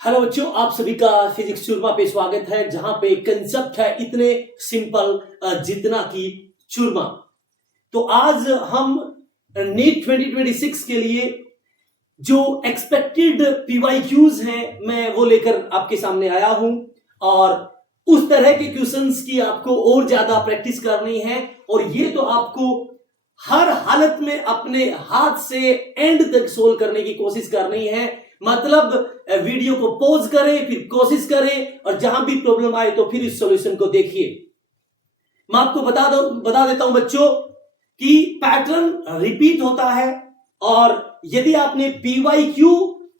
Hello बच्चों, आप सभी का फिजिक्स चूरमा पे स्वागत है, जहां पे कंसेप्ट है इतने सिंपल जितना कि चूरमा। तो आज हम नीट 2026 के लिए जो एक्सपेक्टेड पीवाईक्यूज हैं, मैं वो लेकर आपके सामने आया हूं और उस तरह के क्वेश्चंस की आपको और ज्यादा प्रैक्टिस करनी है। और ये तो आपको हर हालत में अपने हाथ से एंड तक सोल्व करने की कोशिश करनी है। मतलब वीडियो को पॉज करें, फिर कोशिश करें और जहां भी प्रॉब्लम आए तो फिर इस सॉल्यूशन को देखिए। मैं आपको बता देता हूं बच्चों कि पैटर्न रिपीट होता है और यदि आपने पीवाईक्यू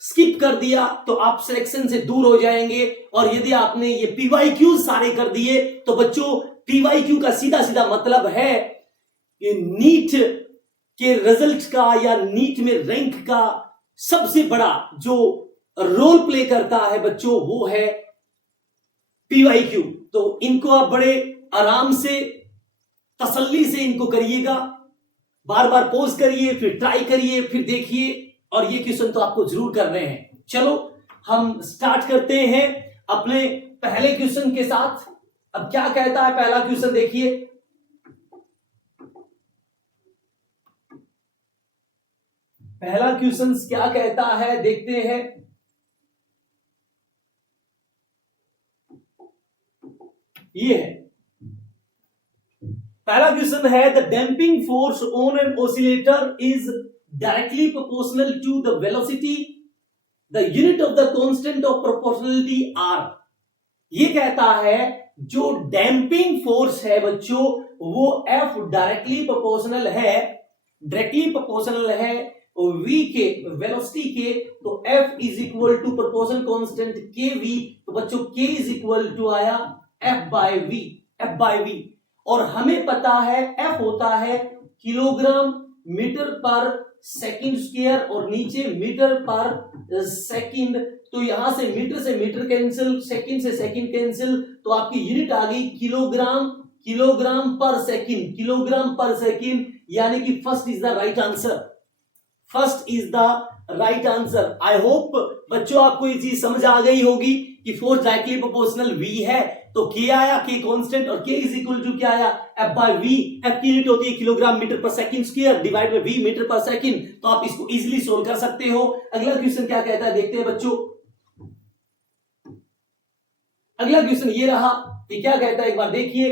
स्किप कर दिया तो आप सिलेक्शन से दूर हो जाएंगे, और यदि आपने ये पीवाईक्यू सारे कर दिए तो बच्चों पीवाईक्यू का सीधा सीधा मतलब है कि नीट के रिजल्ट का या नीट में रैंक का सबसे बड़ा जो रोल प्ले करता है बच्चों वो है पीवाईक्यू। तो इनको आप बड़े आराम से तसल्ली से इनको करिएगा, बार बार पॉज करिए, फिर ट्राई करिए, फिर देखिए, और ये क्वेश्चन तो आपको जरूर कर रहे हैं। चलो हम स्टार्ट करते हैं अपने पहले क्वेश्चन के साथ। अब क्या कहता है पहला क्वेश्चन, देखिए। पहला क्वेश्चन क्या कहता है, देखते हैं। ये है पहला क्वेश्चन है, the damping force on an oscillator is directly proportional to the velocity, the unit of the constant of proportionality are. ये कहता है जो डैम्पिंग फोर्स है बच्चों वो F डायरेक्टली प्रोपोर्शनल है v के वेलोसिटी के, तो F is equal to proportional constant के v। तो बच्चों K इज इक्वल टू आया F बाय v। और हमें पता है F होता है kilogram metre per second square और नीचे मीटर पर सेकंड। तो यहां से मीटर कैंसिल, सेकंड से सेकंड कैंसिल, तो आपकी यूनिट आ गई किलोग्राम पर सेकंड। यानी कि first is the right answer. I hope बच्चों आपको ये चीज समझ आ गई होगी कि फोर्स डायरेक्टली प्रोपोर्शनल v है, तो K आया, K कांस्टेंट, और K इज इक्वल टू क्या आया, F बाय V। F की यूनिट होती है kilogram metre per second square divide by V metre per second. तो आप इसको इजीली सोल्व कर सकते हो। अगला क्वेश्चन क्या कहता है, देखते हैं बच्चों। अगला क्वेश्चन ये रहा, ये क्या कहता है एक बार देखिए।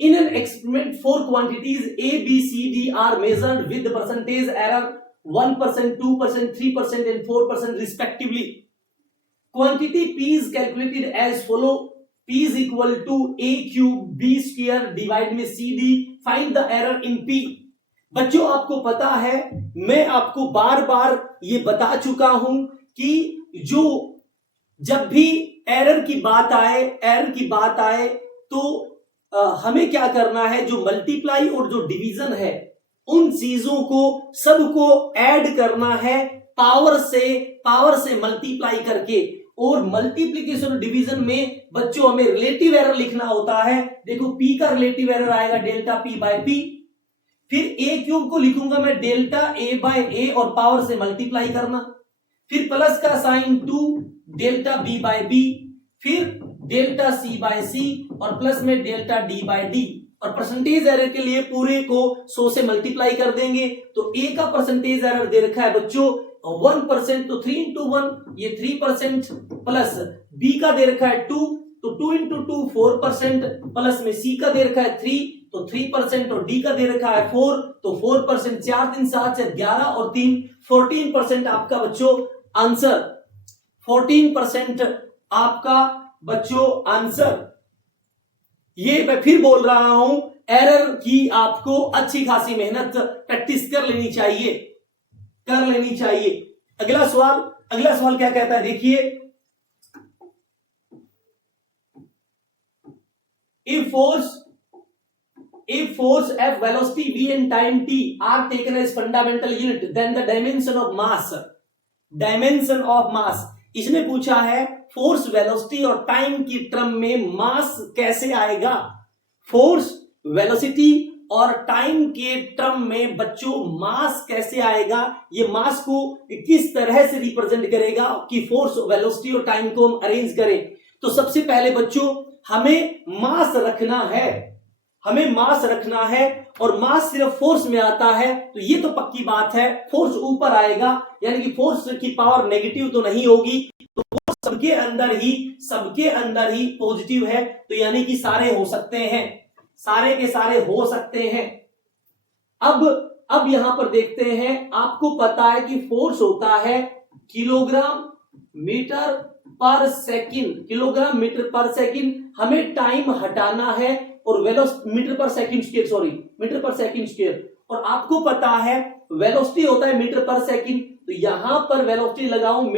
In an experiment 4 quantities A, B, C, D are measured with percentage error 1%, 2%, 3% and 4% respectively. Quantity P is calculated as follow. P is equal to A cube B square divide में CD. Find the error in P. बच्चों आपको पता है, मैं आपको बार बार ये बता चुका हूं कि जो जब भी एरर की बात आए तो हमें क्या करना है, जो मल्टीप्लाई और जो डिवीजन है उन चीजों को सबको ऐड करना है पावर से मल्टीप्लाई करके। और मल्टीप्लिकेशन और डिवीजन में बच्चों हमें रिलेटिव एरर लिखना होता है। देखो P का रिलेटिव एरर आएगा डेल्टा P बाय P, फिर A क्यूब को लिखूंगा मैं डेल्टा A बाय A और पावर से मल्टीप्लाई करना, फिर प्लस का sign 2 delta B by B, फिर डेल्टा C बाय C और प्लस में डेल्टा D बाय D। और परसेंटेज एरर के लिए पूरे को 100 से मल्टीप्लाई कर देंगे। तो A का परसेंटेज एरर दे रखा है बच्चों 1%, तो 3 into 1 ये 3%, प्लस B का दे रखा है 2, तो 2 into 2 4%, प्लस में C का दे रखा है 3, तो 3%, और D का दे रखा है 4, तो 4%, 4 3 7 से 11 और 3 14% आपका बच्चों आंसर। 14% आपका बच्चों आंसर। ये मैं फिर बोल रहा हूं, एरर की आपको अच्छी खासी मेहनत प्रैक्टिस कर लेनी चाहिए। अगला सवाल क्या कहता है, देखिए। If force F, velocity V and time t are taken as fundamental unit, then the dimension of mass। इसने पूछा है फोर्स, वेलोसिटी और टाइम की टर्म में मास कैसे आएगा। फोर्स, वेलोसिटी और टाइम के टर्म में बच्चों मास कैसे आएगा, ये मास को किस तरह से रिप्रेजेंट करेगा कि फोर्स, वेलोसिटी और टाइम को हम अरेंज करें। तो सबसे पहले बच्चों हमें मास रखना है, हमें मास रखना है और मास सिर्फ फोर्स में आता है, तो ये तो पक्की बात है फोर्स ऊपर आएगा, यानी कि फोर्स की पावर नेगेटिव तो नहीं होगी, तो फोर्स सबके अंदर ही पॉजिटिव है, तो यानी कि सारे हो सकते हैं, सारे के सारे हो सकते हैं। अब यहां पर देखते हैं, आपको पता है कि फोर्स होता है kilogram metre per second, kilogram metre per second, हमें टाइम हटाना है और मीटर पर सेकंड स्क्वायर, और आपको पता है वेलोसिटी होता है मीटर पर सेकंड, तो यहां पर वेलोसिटी लगाऊं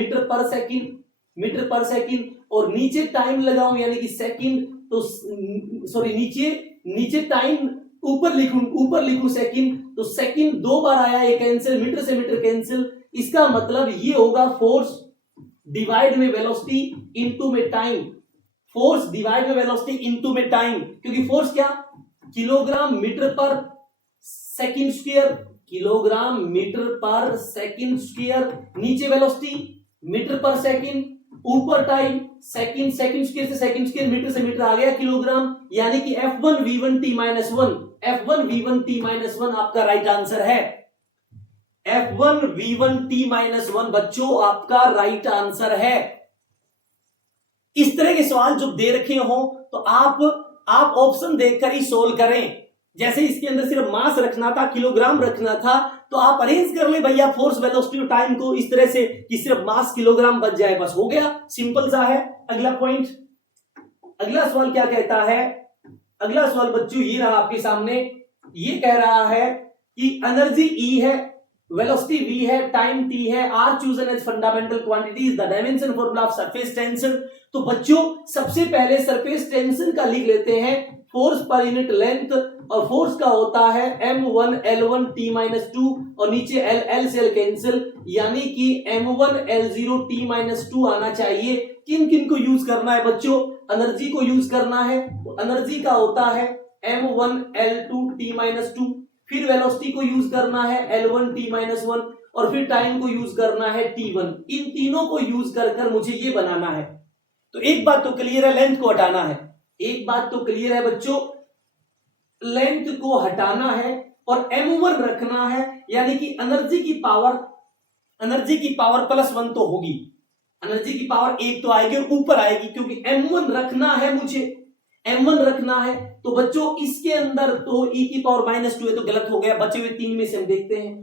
मीटर पर सेकंड और नीचे टाइम लगाऊं यानी कि सेकंड, तो सॉरी नीचे टाइम ऊपर लिखूं सेकंड, तो सेकंड दो बार आया, ये कैंसिल, मीटर से मीटर कैंसिल, इसका मतलब ये होगा फोर्स डिवाइड में वेलोसिटी इनटू में टाइम, फोर्स डिवाइड में वेलोसिटी इनटू में टाइम, क्योंकि फोर्स क्या, kilogram metre per second square, kilogram metre per second square, नीचे वेलोसिटी मीटर पर सेकंड, ऊपर टाइम सेकंड स्क्वायर से सेकंड स्क्वायर, मीटर से मीटर आ गया किलोग्राम, यानी कि F1 V1 T -1 आपका राइट आंसर है। F1 V1 T-1 बच्चों आपका राइट आंसर है। इस तरह के सवाल जो दे रखे हो तो आप ऑप्शन देखकर ही सोल्व करें। जैसे इसके अंदर सिर्फ मास रखना था, किलोग्राम रखना था, तो आप अरेंज कर ले भैया फोर्स, वेलोसिटी और टाइम को इस तरह से कि सिर्फ मास किलोग्राम बच जाए, बस हो गया, सिंपल सा है। अगला पॉइंट, अगला सवाल क्या कहता है, अगला सवाल बच्चों ये रहा आपके सामने, ये कह रहा है कि एनर्जी E है, वेलोसिटी V है, टाइम T है, are chosen as fundamental quantities, the dimension formula of surface tension. तो बच्चों सबसे पहले सरफेस टेंशन का लिख लेते हैं, फोर्स पर यूनिट लेंथ, और फोर्स का होता है M1 L1 T-2 और नीचे L से L कैंसिल, यानी कि M1 L0 T-2 आना चाहिए। किन किन को यूज करना है बच्चों, एनर्जी को यूज करना है, तो एनर्जी का होता है M1 L2 T-2, फिर वेलोसिटी को यूज करना है L1 T-1 और फिर टाइम को यूज करना है T1। इन तीनों को यूज कर मुझे ये बनाना है। तो एक बात तो क्लियर है, लेंथ को हटाना है, एक बात तो क्लियर है बच्चों, लेंथ को हटाना है और M1 रखना है, यानी कि एनर्जी की पावर +1 तो होगी, एनर्जी की पावर 1 तो आएगी और ऊपर आएगी, क्योंकि M1 रखना है, मुझे M1 रखना है। तो बच्चों इसके अंदर तो E की पावर -2 है, तो गलत हो गया, बचे हुए 3 में से हम देखते हैं।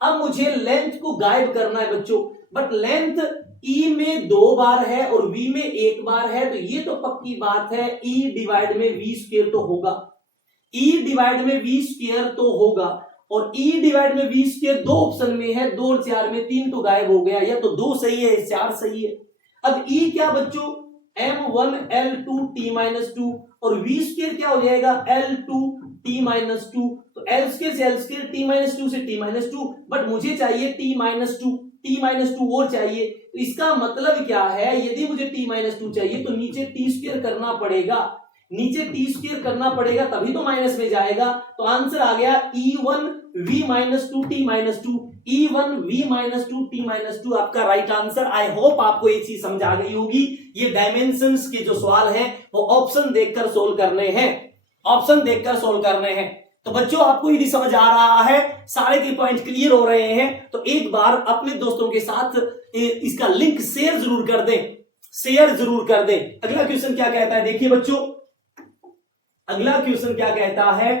अब मुझे लेंथ को गायब करना है बच्चों, बट लेंथ E में 2 बार है और V में 1 बार है, तो ये तो पक्की बात है E डिवाइड में V स्क्वायर तो होगा, E डिवाइड में V स्क्वायर तो होगा, और E डिवाइड में V स्क्वायर 2 ऑप्शन में है, 2 और 4 में 3 तो गायब हो गया, या तो 2 सही है, 4 सही है। अब E क्या बच्चों, M1 L2 T-2 और V स्क्वायर क्या हो जाएगा, L2 T-2, तो L स्क्वायर से L स्क्वायर, T-2 से T-2, बट मुझे चाहिए T-2 और चाहिए, तो इसका मतलब क्या है, यदि मुझे T-2 चाहिए तो नीचे T स्क्वायर करना पड़ेगा, नीचे T स्क्वायर करना पड़ेगा, तभी तो माइनस में जाएगा। तो आंसर आ गया E1 V -2 T-2, E1 V -2 T-2 आपका राइट आंसर। आई होप आपको ये चीज समझ आ गई होगी। ये डायमेंशंस के जो सवाल हैं वो ऑप्शन देखकर सोल्व करने हैं, ऑप्शन देखकर सोल्व करने हैं। तो बच्चों आपको यदि समझ आ रहा है, सारे के पॉइंट क्लियर हो रहे हैं, तो एक बार अपने दोस्तों के साथ इसका लिंक शेयर जरूर कर दें, शेयर जरूर कर दें। अगला क्वेश्चन क्या कहता है, देखिए बच्चों, अगला क्वेश्चन क्या कहता है,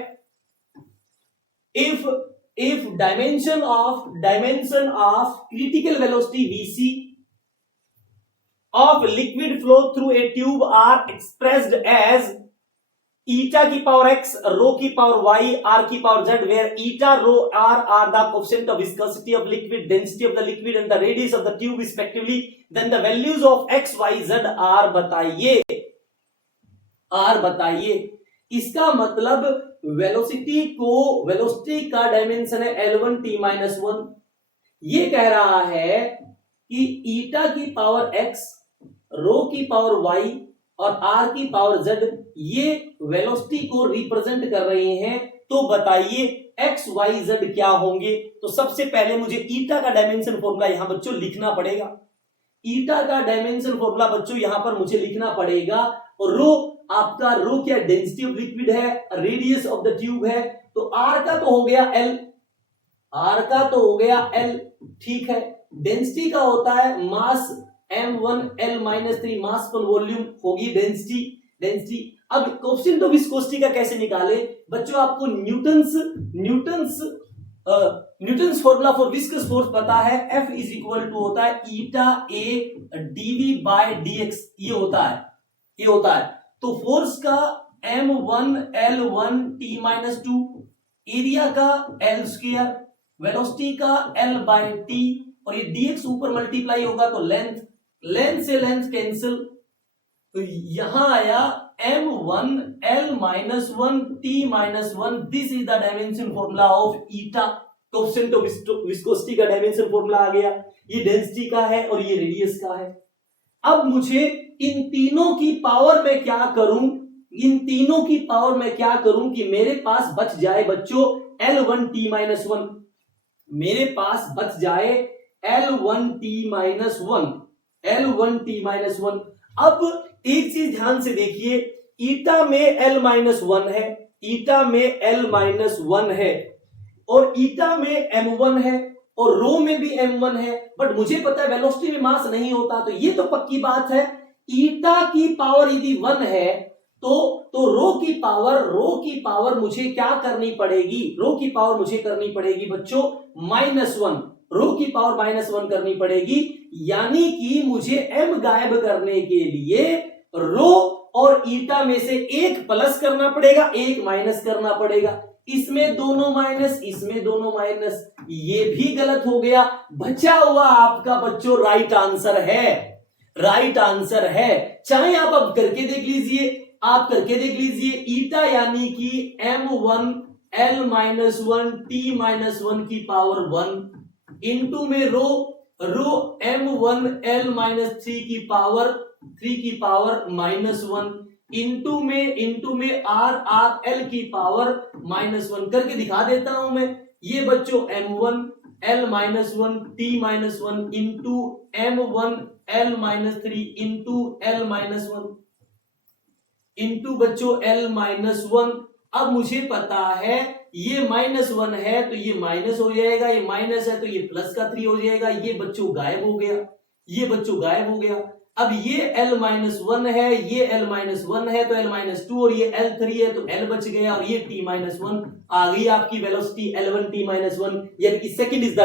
if dimension of critical velocity Vc of liquid flow through a tube are expressed as eta की पावर x, rho की पावर y, r की power z, where eta, rho, r are the coefficient of viscosity of liquid, density of the liquid and the radius of the tube respectively, then the values of x, y, z r बताइए। इसका मतलब velocity का dimension है L1 T-1, ये कह रहा है कि ईटा की पावर x, रो की पावर y और r की पावर z ये वेलोसिटी को रिप्रेजेंट कर रहे हैं, तो बताइए एक्स वाई जेड क्या होंगे। तो सबसे पहले मुझे ईटा का डायमेंशन फॉर्मूला यहां बच्चों लिखना पड़ेगा। ईटा का डायमेंशन फॉर्मूला बच्चों यहां पर मुझे लिखना पड़ेगा। और रो, आपका रो क्या, डेंसिटी ऑफ लिक्विड है, रेडियस ऑफ द ट्यूब है, तो आर का तो हो गया एल, आर का तो हो गया एल, ठीक है। डेंसिटी का होता है मास m1 L-3 मास पर वॉल्यूम होगी डेंसिटी। अब क्वेश्चन तो विस्कोसिटी का कैसे निकाले बच्चों, आपको Newton's formula for viscous force पता है, F इज इक्वल टू होता है ईटा ए डीवी बाय dx, ये होता है। तो फोर्स का m1 L1 T-2, एरिया का L स्क्वायर, वेलोसिटी का L बाय T, और ये dx ऊपर मल्टीप्लाई होगा तो लेंथ से लेंथ कैंसिल, तो यहां आया m1 L-1 T-1, this is the dimension formula of eta. Question तो विस्कोसिटी का डायमेंशन फॉर्मूला आ गया, ये डेंसिटी का है और ये रेडियस का है। अब मुझे इन तीनों की पावर में क्या करूं, कि मेरे पास बच जाए बच्चों L1 T-1, मेरे पास बच जाए L1 T-1। अब एक चीज ध्यान से देखिए, ईटा में L-1 है, ईटा में L-1 है, और ईटा में m1 है, और रो में भी m1 है, बट मुझे पता है वेलोसिटी में मास नहीं होता, तो ये तो पक्की बात है। ईटा की पावर यदि 1 है तो रो की पावर मुझे क्या करनी पड़ेगी, रो की पावर मुझे करनी पड़ेगी बच्चों -1, रो की पावर -1 करनी पड़ेगी, यानी कि मुझे m गायब करने के लिए रो और ईटा में से एक प्लस करना पड़ेगा, एक माइनस करना पड़ेगा। इसमें दोनों माइनस, इसमें दोनों माइनस, ये भी गलत हो गया। बचा हुआ आपका बच्चों राइट आंसर है। चाहे आप अब करके देख लीजिए, ईटा यानी कि m1 L-1 T-1 की पावर 1 इंटू में रो m1 L-3 की पावर -1 इंटू में r L की पावर -1 करके दिखा देता हूं मैं। ये बच्चों m1 L-1 T-1 into m1 L-3 into L-1 into बच्चों L-1। अब मुझे पता है ये -1 है तो ये माइनस हो जाएगा, ये माइनस है तो ये प्लस का 3 हो जाएगा, ये बच्चों गायब हो गया। अब ये L-1 है, ये L-1 है तो L-2, और ये L3 है तो L बच गया, और ये T-1 आ गई आपकी वेलोसिटी L1 T-1, यानी कि second is the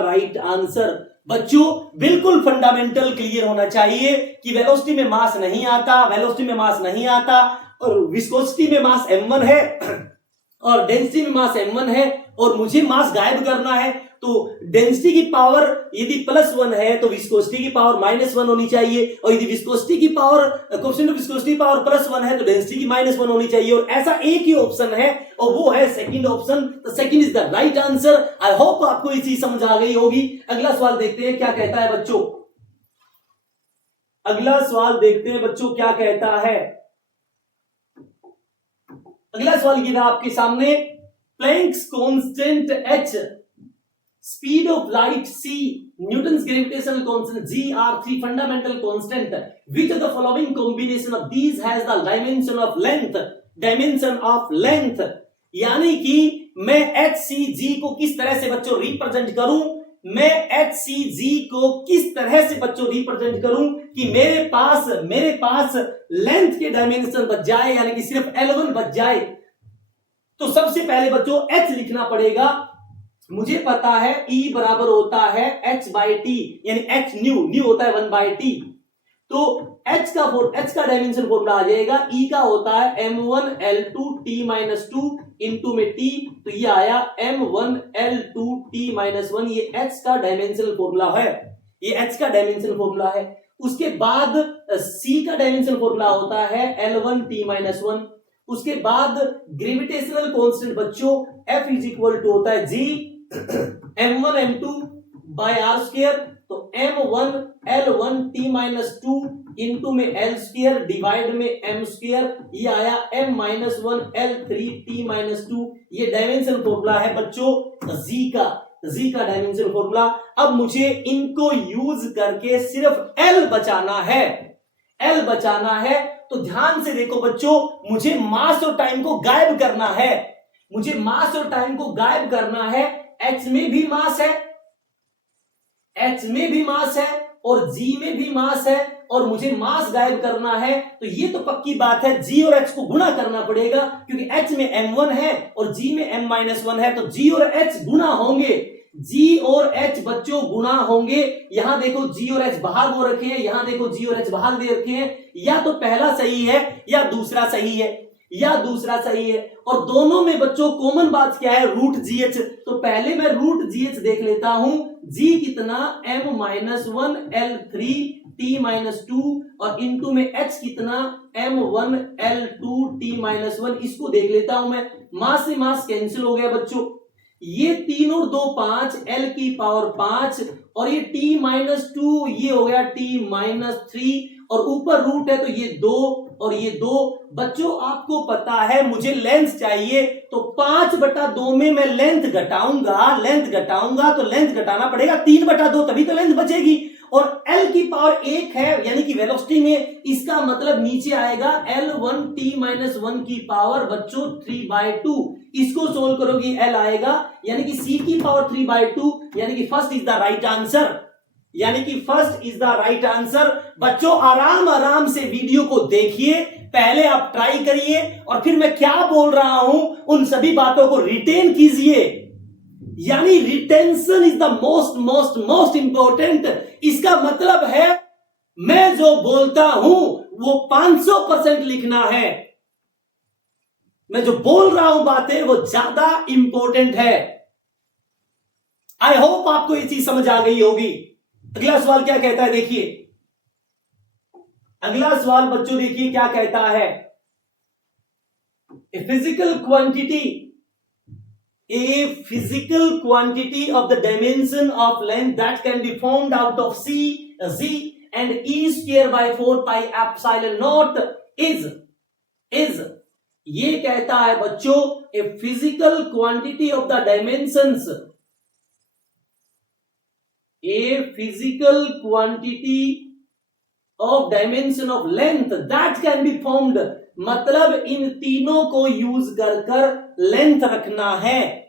right answer. बच्चों बिल्कुल फंडामेंटल क्लियर होना चाहिए कि वेलोसिटी में मास नहीं आता, और विस्कोसिटी में मास m1 है और डेंसिटी में मास m1 है, और मुझे मास गायब करना है, तो डेंसिटी की पावर यदि +1 है तो विस्कोसिटी की पावर -1 होनी चाहिए, और यदि विस्कोसिटी की पावर +1 है तो डेंसिटी की -1 होनी चाहिए, और ऐसा एक ही ऑप्शन है और वो है सेकंड ऑप्शन। तो second is the right answer. I hope आपको ये चीज समझ आ गई होगी। अगला सवाल देखते हैं क्या कहता है बच्चों, क्या कहता है। अगला सवाल ये रहा आपके सामने, Planck's constant h, speed of light c, Newton's gravitational constant g are three fundamental constant. Which of the following combination of these has the dimension of length? यानी कि मैं hcg को किस तरह से बच्चों रिप्रेजेंट करूं, कि मेरे पास लेंथ के डायमेंशन बच जाए, यानी कि सिर्फ L1 बच जाए। तो सबसे पहले बच्चों h लिखना पड़ेगा। मुझे पता है E बराबर होता है h/t, यानी h न्यू होता है 1/t, तो h का डायमेंशन फॉर्मूला आ जाएगा, E का होता है m1 L2 T-2 इंटू में t, तो ये आया m1 L2 T-1, ये h का डायमेंशनल फॉर्मूला है। उसके बाद c का डायमेंशनल फॉर्मूला होता है L1 T-1। उसके बाद ग्रेविटेशनल कांस्टेंट बच्चों F इज इक्वल टू होता है g m1 m2 bye are square, तो m1 L1 t minus 2 into में L स्क्वायर डिवाइड में m स्क्वायर, ये आया m-1 L3 t माइनस 2। ये डायमेंशन फॉर्मूला है बच्चों जी का डायमेंशन फॉर्मूला। अब मुझे इनको यूज करके सिर्फ L बचाना है, तो ध्यान से देखो बच्चों, मुझे मास और टाइम को गायब करना है, h में भी मास है और g में भी मास है, और मुझे मास गायब करना है, तो ये तो पक्की बात है g और h को गुणा करना पड़ेगा, क्योंकि h में m1 है और g में m-1 है, तो g और h गुणा होंगे, g और h बच्चों गुणा होंगे। यहां देखो g और h बाहर हो रखे हैं, यहां देखो g और h बाहर दे रखे हैं, या तो पहला सही है या दूसरा सही है, और दोनों में बच्चों कॉमन बात क्या है, रूट GH। तो पहले मैं रूट GH देख लेता हूं, g कितना m-1 L3 t माइनस 2 और इंटू में h कितना m1 L2 t माइनस 1, इसको देख लेता हूं मैं। मास से मास कैंसिल हो गया बच्चों, ये 3 और 2 5 L की पावर 5, और ये t माइनस 2 ये हो गया t माइनस 3, और ऊपर रूट है तो ये 2 और ये 2। बच्चों आपको पता है मुझे लेंथ चाहिए, तो 5/2 में मैं लेंथ घटाऊंगा तो लेंथ घटाना पड़ेगा 3/2, तभी तो लेंथ बचेगी। और L की पावर 1 है यानी कि वेलोसिटी में, इसका मतलब नीचे आएगा L1 t माइनस 1 की पावर बच्चों 3/2। इसको सोल्व करोगे L आएगा, यानी कि C की पावर 3/2, यानी कि first is the right answer. बच्चों आराम से वीडियो को देखिए, पहले आप ट्राई करिए और फिर मैं क्या बोल रहा हूं उन सभी बातों को रिटेन कीजिए, यानी retention is the most important. इसका मतलब है मैं जो बोलता हूं वो 500% लिखना है, मैं जो बोल रहा हूं बातें वो ज्यादा इंपॉर्टेंट है। आई होप आपको ये चीज समझ आ गई होगी। अगला सवाल क्या कहता है, देखिए अगला सवाल बच्चों देखिए क्या कहता है, a physical quantity of the dimension of length that can be formed out of C, Z and E square by 4 pi epsilon naught is ये कहता है बच्चों a physical quantity of the dimensions, a physical quantity of dimension of length that can be formed, मतलब इन तीनों को use कर length रखना है,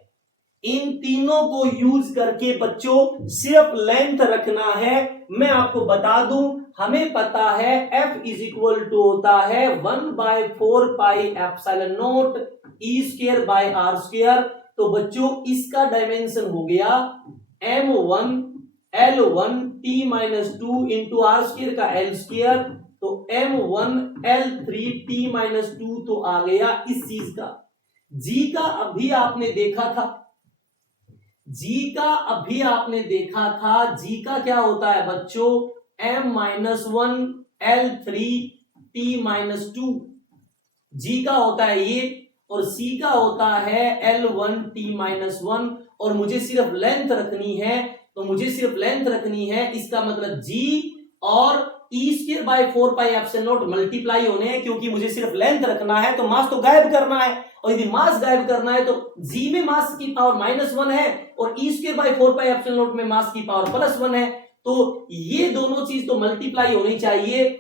इन तीनों को यूज करके बच्चों सिर्फ लेंथ रखना है। मैं आपको बता दूं, हमें पता है F इज इक्वल टू होता है 1/4 pi epsilon nought E square by R square. तो बच्चों इसका डायमेंशन हो गया m1 L1 t minus 2 into R square का L स्क्वायर, तो m1 L3 t माइनस 2 तो आ गया इस चीज का। G का अभी आपने देखा था, G का क्या होता है बच्चों m-1 L3 t minus 2, G का होता है ये, और C का होता है L1 t माइनस 1, और मुझे सिर्फ लेंथ रखनी है, इसका मतलब G और E square bye 4 pi epsilon not multiply होने हैं, क्योंकि मुझे सिर्फ लेंथ रखना है तो मास तो गायब करना है, और यदि मास गायब करना है तो G में मास की पावर -1 है और E square bye 4 pi epsilon not में मास की पावर +1 है, तो ये दोनों चीज तो मल्टीप्लाई होनी चाहिए,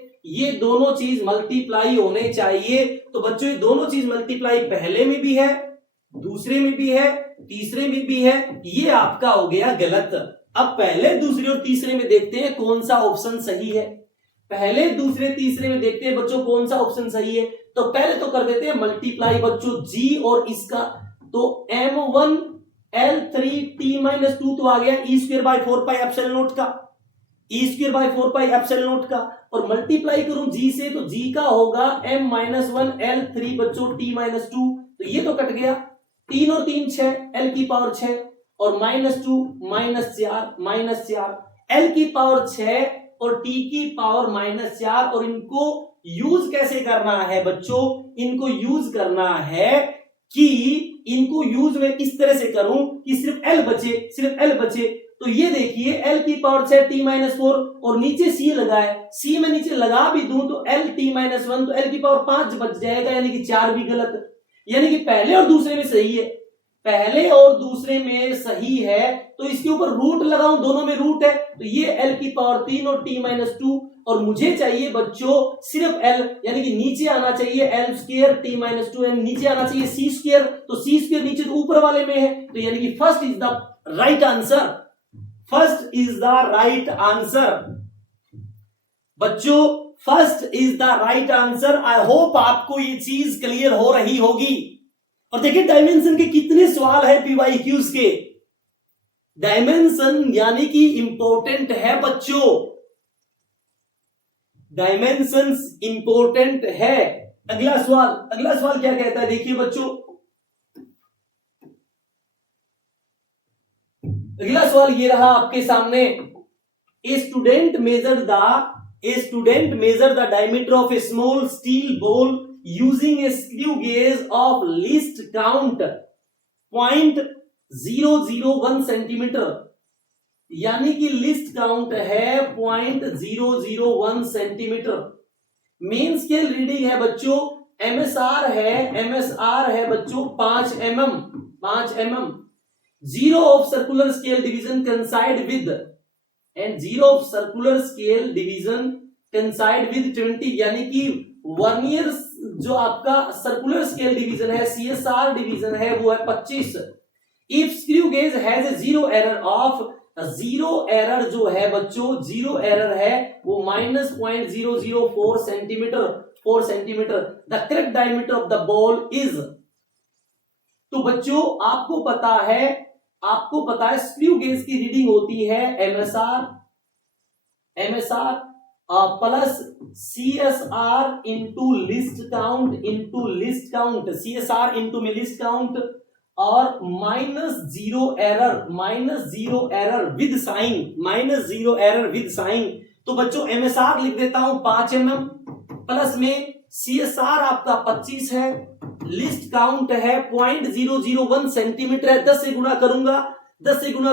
तो बच्चों ये दोनों चीज मल्टीप्लाई पहले में भी है, दूसरे में भी है, तीसरे में भी है, ये आपका हो गया गलत। अब पहले दूसरे और तीसरे में देखते हैं कौन सा ऑप्शन सही है, पहले दूसरे तीसरे में देखते हैं बच्चों कौन सा ऑप्शन सही है। तो पहले तो कर देते हैं मल्टीप्लाई बच्चों G और इसका, तो m1 L3 t माइनस 2 तो आ गया E square bye 4 pi epsilon not का, और मल्टीप्लाई करूं G से तो G का होगा m-1 L3 बच्चों t माइनस 2, तो ये तो कट गया, 3 और 3 6 L की पावर 6 और -2 -4 L की पावर 6 और T की पावर -4, और इनको यूज कैसे करना है बच्चों, इनको यूज करना है कि इनको यूज में इस तरह से करूं कि सिर्फ एल बचे, तो ये देखिए एल की पावर 6 t-4 और नीचे सी लगाए, सी में नीचे लगा भी दूं तो एल t-1, तो एल की पावर 5 बच जाएगा, यानी कि 4 भी गलत, यानी कि पहले और दूसरे में सही है, पहले और दूसरे में सही है, तो इसके ऊपर रूट लगाऊं, दोनों में रूट है, तो ये एल की पावर 3 और t-2, और मुझे चाहिए बच्चों सिर्फ एल, यानी कि नीचे आना चाहिए एल स्क्वायर t-2 एंड नीचे आना चाहिए सी स्क्वायर, तो सी स्क्वायर नीचे तो ऊपर वाले में है, तो यानी कि first is the right answer, first is the right answer बच्चों, first is the right answer. I hope आपको ये चीज क्लियर हो रही होगी। और देखिए डायमेंशन के कितने सवाल है पीवाईक्यूज के, डायमेंशन यानी कि इंपॉर्टेंट है बच्चों, डायमेंशंस इंपॉर्टेंट है। अगला सवाल क्या कहता है, देखिए बच्चों, अगला सवाल ये रहा आपके सामने, a student major the diameter of A small steel ball using A screw gauge of least count 0.001 centimetre, यानी कि लिस्ट काउंट है 0.001 सेंटीमीटर। मेन स्केल रीडिंग है बच्चों, एमएसआर है बच्चों 5 mm, zero of circular scale division कंसाइड with, and zero of circular scale division कंसाइड with 20, यानी कि vernier जो आपका सर्कुलर स्केल डिवीजन है, सीएसआर डिवीजन है, वो है 25। If screw gauge has a zero error of, zero error जो है बच्चों, जीरो एरर है वो -0.004 centimetre, 4 centimetre, the correct diameter of the ball is, तो बच्चों आपको पता है स्क्रू गेज की रीडिंग होती है MSR plus CSR into list count, CSR into में लिस्ट काउंट, और -0 एरर विद साइन, तो बच्चों एमएसआर लिख देता हूं 5 mm, प्लस में सीएसआर आपका 25 है, लिस्ट काउंट है 0.001 सेंटीमीटर है, 10 से गुणा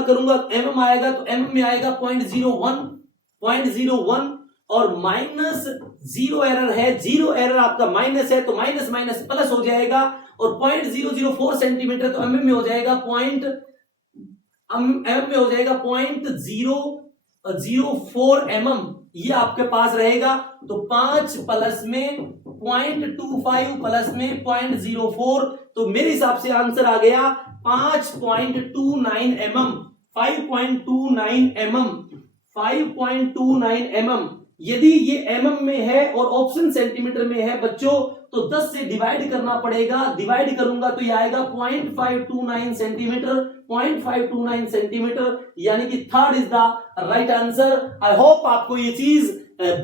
करूंगा mm आएगा, तो mm में आएगा 0.01 और -0 एरर है, जीरो एरर आपका माइनस है, तो माइनस माइनस प्लस हो जाएगा, और 0.004 सेंटीमीटर तो mm में हो जाएगा 0.004 mm, ये आपके पास रहेगा, तो 5 प्लस में 0.25 प्लस में 0.04, तो मेरे हिसाब से आंसर आ गया 5.29 mm, 5.29 mm। यदि ये mm में है और ऑप्शन सेंटीमीटर में है बच्चों, तो 10 से डिवाइड करना पड़ेगा, डिवाइड करूंगा तो ये आएगा 0.529 सेंटीमीटर, यानी कि third is the right answer. I hope आपको ये चीज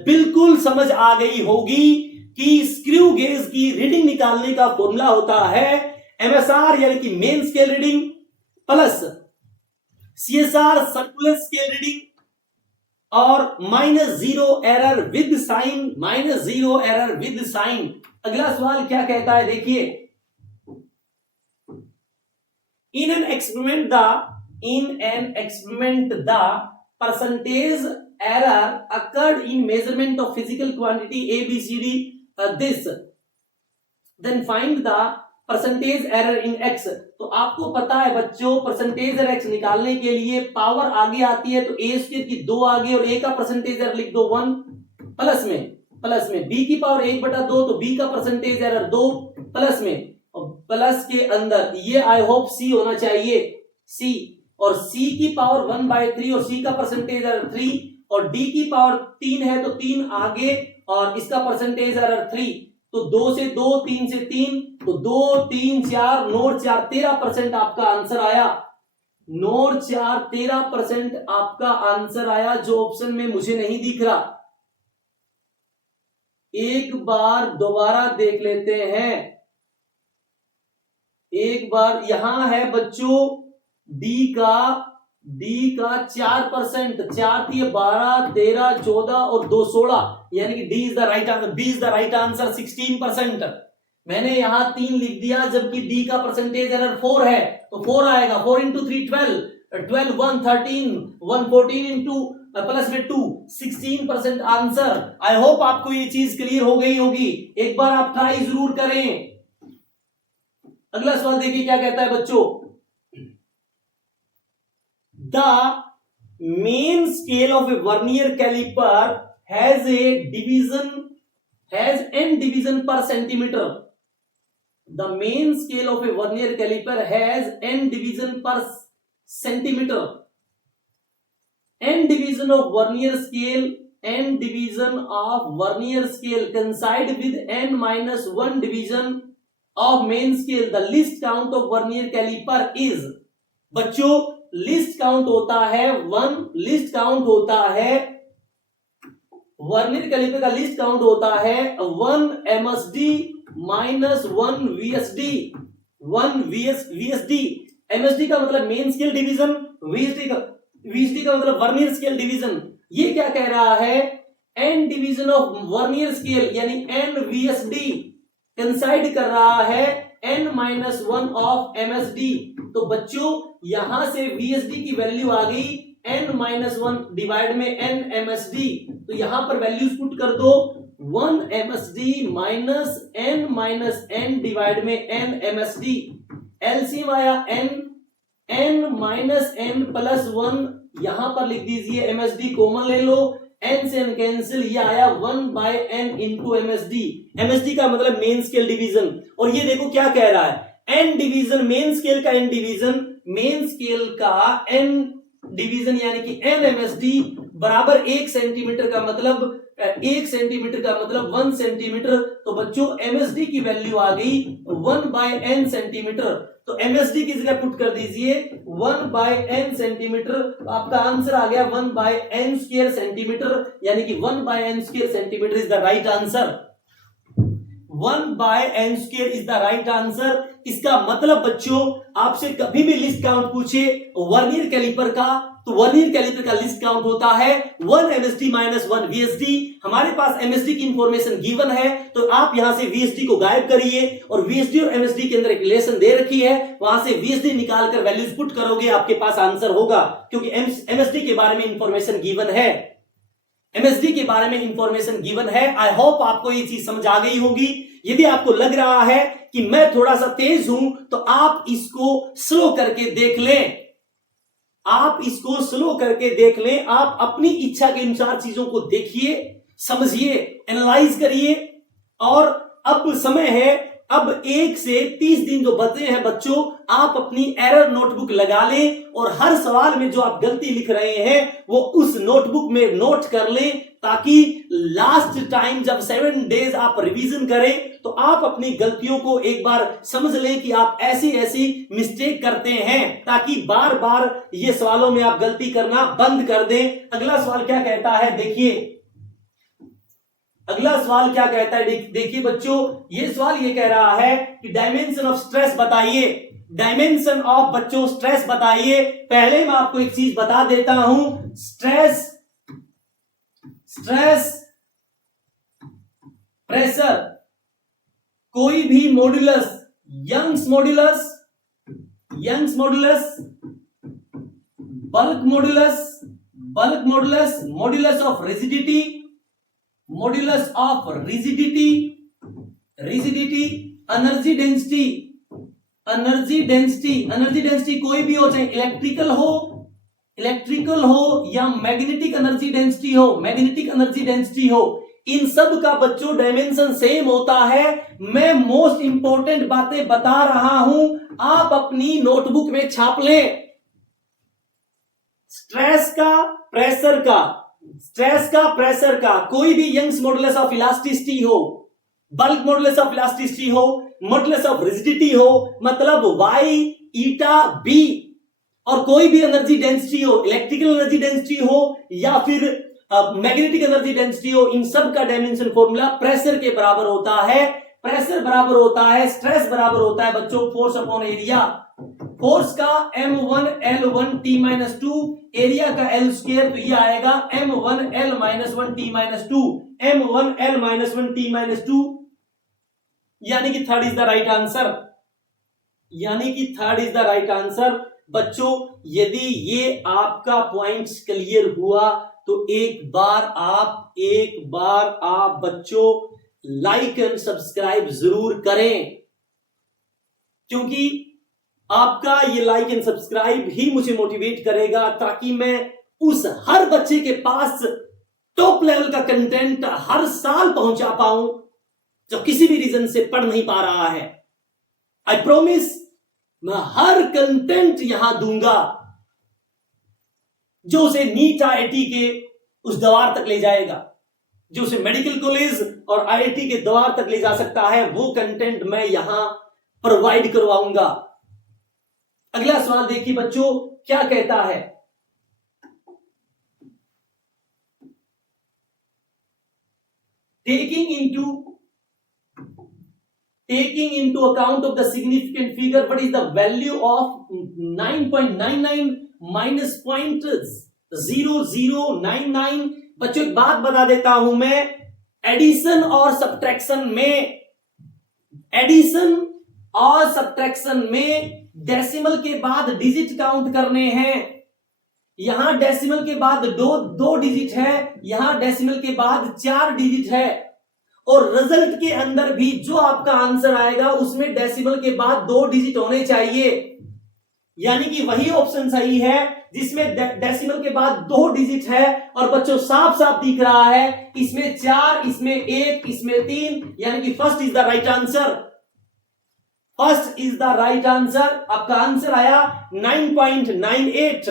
बिल्कुल समझ आ गई होगी कि स्क्रू गेज की रीडिंग निकालने का फॉर्मूला होता है एमएसआर यानी कि main scale reading plus CSR circular scale reading और -0 एरर विद साइन। अगला सवाल क्या कहता है, देखिए, in an experiment the percentage error occurred in measurement of physical quantity ABCD this, then find the percentage error in X. तो आपको पता है बच्चों परसेंटेज एरर एक्स निकालने के लिए पावर आगे आती है, तो ए स्क्वायर की 2 आगे और ए का परसेंटेज एरर लिख दो 1, प्लस में बी की पावर 1/2, तो बी का परसेंटेज एरर 2, प्लस में, और प्लस के अंदर ये आई होप सी होना चाहिए, सी, और सी की पावर 1/3 और सी का परसेंटेज एरर 3, और डी की पावर 3 है तो 3 आगे और इसका परसेंटेज एरर 3, तो 2 से 2, 3 से 3, तो 2 3 4 नोट 4 13% आपका आंसर आया, नोट 4 13% आपका आंसर आया, जो ऑप्शन में मुझे नहीं दिख रहा। एक बार दोबारा देख लेते हैं, एक बार यहां है बच्चों डी का 4%, 4 3 12 13 14 और 2 16, यानी कि D is the right answer, B is the right answer 16%। मैंने यहां 3 लिख दिया, जबकि डी का परसेंटेज एरर 4 है, तो 4 आएगा। 4 इंटू 3 12, 12 1 13, 1 14 इंटू प्लस में 2 16% आंसर। आई होप आपको ये चीज क्लियर हो गई होगी। एक बार आप ट्राई जरूर करें। अगला सवाल देखिए क्या कहता है बच्चों। The main scale of a vernier calliper has n division per centimeter. The main scale of a vernier caliper has n division per centimeter. n division of vernier scale coincide with n minus 1 division of main scale. The least count of vernier caliper is, बच्चों list count होता है 1, list count होता है vernier calliper का least count होता है 1 MSD minus 1 VSD। 1 VSD, MSD का मतलब मेन स्केल डिवीजन, VSD का मतलब वर्नियर स्केल डिवीजन। ये क्या कह रहा है, n division of vernier scale यानी n VSD कंसाइड कर रहा है n माइनस 1 ऑफ MSD। तो बच्चों यहां से VSD की वैल्यू आ गई n माइनस 1 डिवाइड में n MSD। तो यहां पर वैल्यूज पुट कर दो, 1 MSD माइनस n डिवाइड में n MSD। एलसीएम आया n माइनस n प्लस 1, यहां पर लिख दीजिए MSD कॉमन ले लो, n से n कैंसिल, ये आया 1 by n into MSD। MSD का मतलब मेन स्केल डिवीजन। और ये देखो क्या कह रहा है, n डिवीजन, मेन स्केल का n डिवीजन, मेन स्केल का n डिवीजन यानी कि n MSD बराबर 1 सेंटीमीटर का मतलब 1 सेंटीमीटर का मतलब 1 सेंटीमीटर। तो बच्चों MSD की वैल्यू आ गई 1 बाय n सेंटीमीटर। तो MSD की जगह पुट कर दीजिए 1 बाय n सेंटीमीटर। तो आपका आंसर आ गया 1 बाय n स्क्वायर सेंटीमीटर, यानी कि 1 by n square centimetre is the right answer. 1 by n square is the right answer. इसका मतलब बच्चों आपसे कभी भी लिस्ट काउंट पूछे वर्नियर कैलिपर का, तो वर्नियर कैलिपर का लिस्ट काउंट होता है 1 MSD माइनस 1 VSD। हमारे पास MSD की इंफॉर्मेशन गिवन है, तो आप यहां से VSD को गायब करिए और VSD और MSD के अंदर एक रिलेशन दे रखी है, वहां से VSD निकालकर वैल्यूज पुट करोगे, आपके पास आंसर होगा, क्योंकि MSD के बारे में इंफॉर्मेशन गिवन है। MSD के बारे में इंफॉर्मेशन गिवन है। आई होप आपको ये चीज समझ आ गई होगी। यदि आपको लग रहा है कि मैं थोड़ा सा तेज हूं, तो आप इसको स्लो करके देख लें, आप इसको स्लो करके देख लें। आप अपनी इच्छा के अनुसार चीजों को देखिए, समझिए, एनालाइज करिए। और अब समय है, अब 1 से 30 दिन जो बचे हैं बच्चों, आप अपनी एरर नोटबुक लगा लें और हर सवाल में जो आप गलती लिख रहे हैं वो उस नोटबुक में नोट कर लें, ताकि लास्ट टाइम जब 7 डेज आप रिवीजन करें तो आप अपनी गलतियों को एक बार समझ लें कि आप ऐसी ऐसी मिस्टेक करते हैं, ताकि बार बार ये सवालों में आप गलती करना बंद कर दें। अगला सवाल क्या कहता है देखिए, अगला सवाल क्या कहता है देखिए बच्चों, ये सवाल ये कह रहा है कि डायमेंशन ऑफ स्ट्रेस बताइए। डायमेंशन ऑफ बच्चों स्ट्रेस बताइए। पहले मैं आपको एक चीज बता देता हूं, स्ट्रेस प्रेशर, कोई भी modulus, Young's modulus, bulk modulus, modulus of rigidity, energy density कोई भी हो, चाहे इलेक्ट्रिकल हो या मैग्नेटिक एनर्जी डेंसिटी हो, इन सब का बच्चों डायमेंशन सेम होता है। मैं मोस्ट इंपॉर्टेंट बातें बता रहा हूं, आप अपनी नोटबुक में छाप लें। स्ट्रेस का, प्रेशर का, कोई भी यंग्स मॉडुलस ऑफ इलास्टिसिटी हो, बल्क मॉडुलस ऑफ इलास्टिसिटी हो, मॉडुलस ऑफ रिजिडिटी हो, मतलब वाई ईटा बी, और कोई भी एनर्जी डेंसिटी हो, इलेक्ट्रिकल एनर्जी डेंसिटी हो या फिर मैग्नेटिक एनर्जी डेंसिटी हो, इन सब का डायमेंशन फॉर्मूला प्रेशर के बराबर होता है। प्रेशर बराबर होता है, स्ट्रेस बराबर होता है बच्चों फोर्स अपॉन एरिया। फोर्स का m1 L1 T-2, एरिया का L स्क्वायर, तो ये आएगा m1 L-1 T-2, m1 L-1 T-2 यानी कि third is the right answer, यानी कि third is the right answer. बच्चों यदि ये आपका पॉइंट्स क्लियर हुआ तो एक बार आप बच्चों लाइक एंड सब्सक्राइब जरूर करें, क्योंकि आपका ये लाइक एंड सब्सक्राइब ही मुझे मोटिवेट करेगा ताकि मैं उस हर बच्चे के पास टॉप लेवल का कंटेंट हर साल पहुंचा पाऊं जो किसी भी रीजन से पढ़ नहीं पा रहा है। आई प्रॉमिस मैं हर कंटेंट यहां दूंगा जो उसे नीट आईआईटी के उस द्वार तक ले जाएगा, जो उसे मेडिकल कॉलेज और आईआईटी के द्वार तक ले जा सकता है। वो कंटेंट मैं यहां प्रोवाइड करवाऊंगा। अगला सवाल देखिए बच्चों क्या कहता है, taking into account of the significant figure, what is the value of 9.99 minus 0.0099? बच्चों एक बात बता देता हूं मैं, एडिशन और सब्ट्रैक्शन में डेसिमल के बाद डिजिट काउंट करने हैं। यहां डेसिमल के बाद दो डिजिट है, यहां डेसिमल के बाद 4 डिजिट है, और रिजल्ट के अंदर भी जो आपका आंसर आएगा उसमें डेसिमल के बाद 2 डिजिट होने चाहिए। यानी कि वही ऑप्शन सही है जिसमें डेसिमल के बाद 2 डिजिट है। और बच्चों साफ साफ दिख रहा है, इसमें 4, इसमें 1, इसमें 3, यानी कि first is the right answer. First is the right answer. आपका आंसर आया 9.98।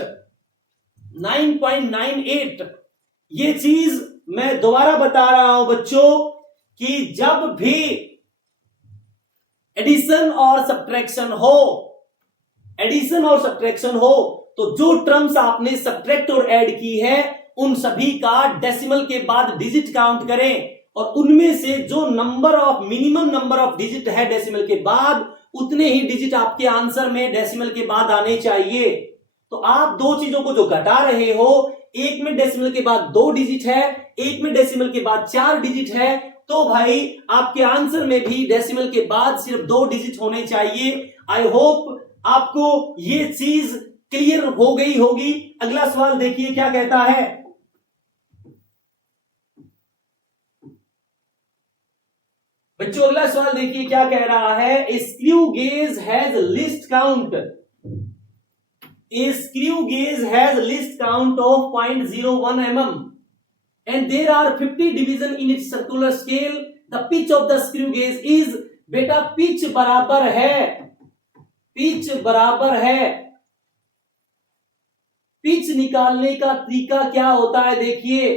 ये चीज मैं दोबारा बता रहा हूं बच्चों कि जब भी एडिशन और सब्ट्रैक्शन हो तो जो टर्म्स आपने सब्ट्रैक्ट और ऐड की है उन सभी का डेसिमल के बाद डिजिट काउंट करें, और उनमें से जो मिनिमम नंबर ऑफ डिजिट है डेसिमल के बाद उतने ही डिजिट आपके आंसर में डेसिमल के बाद आने चाहिए। तो आप 2 चीजों को जो घटा रहे हो, एक में डेसिमल के बाद 2 डिजिट है, एक में डेसिमल के बाद 4 डिजिट है, तो भाई आपके आंसर में भी डेसिमल के बाद सिर्फ 2 डिजिट होने चाहिए। आई होप आपको ये चीज क्लियर हो गई होगी। अगला सवाल देखिए क्या कहता है, बच्चों अगला सवाल देखिए क्या कह रहा है, a screw gauge has list count of 0.01 mm and there are 50 division in its circular scale. The pitch of the screw gauge is, बेटा पिच बराबर है। पिच निकालने का तरीका क्या होता है, देखिए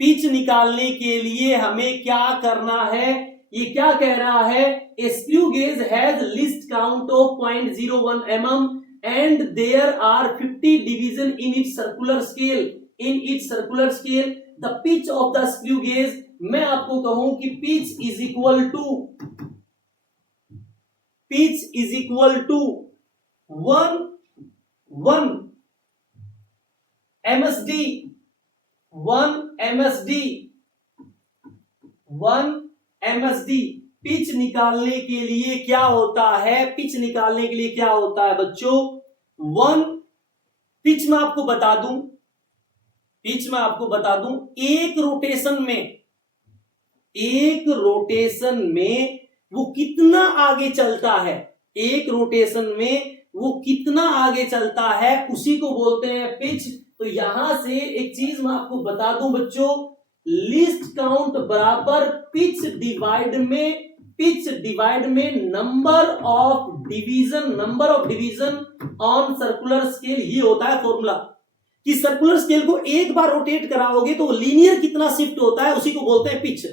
पिच निकालने के लिए हमें क्या करना है। ये क्या कह रहा है, a screw gauge has list count of 0.01 mm and there are 50 division in its circular scale. The pitch of the screw gauge, मैं आपको कहूं कि pitch is equal to 1 MSD। Pitch निकालने के लिए क्या होता है, बच्चों 1 पिच में आपको बता दूं एक रोटेशन में वो कितना आगे चलता है, उसी को बोलते हैं पिच। तो यहां से एक चीज मैं आपको बता दूं बच्चों, लिस्ट काउंट बराबर पिच डिवाइड में number of division on circular scale. ये होता है फॉर्मूला कि सर्कुलर स्केल को एक बार रोटेट कराओगे तो लीनियर कितना शिफ्ट होता है, उसी को बोलते हैं पिच।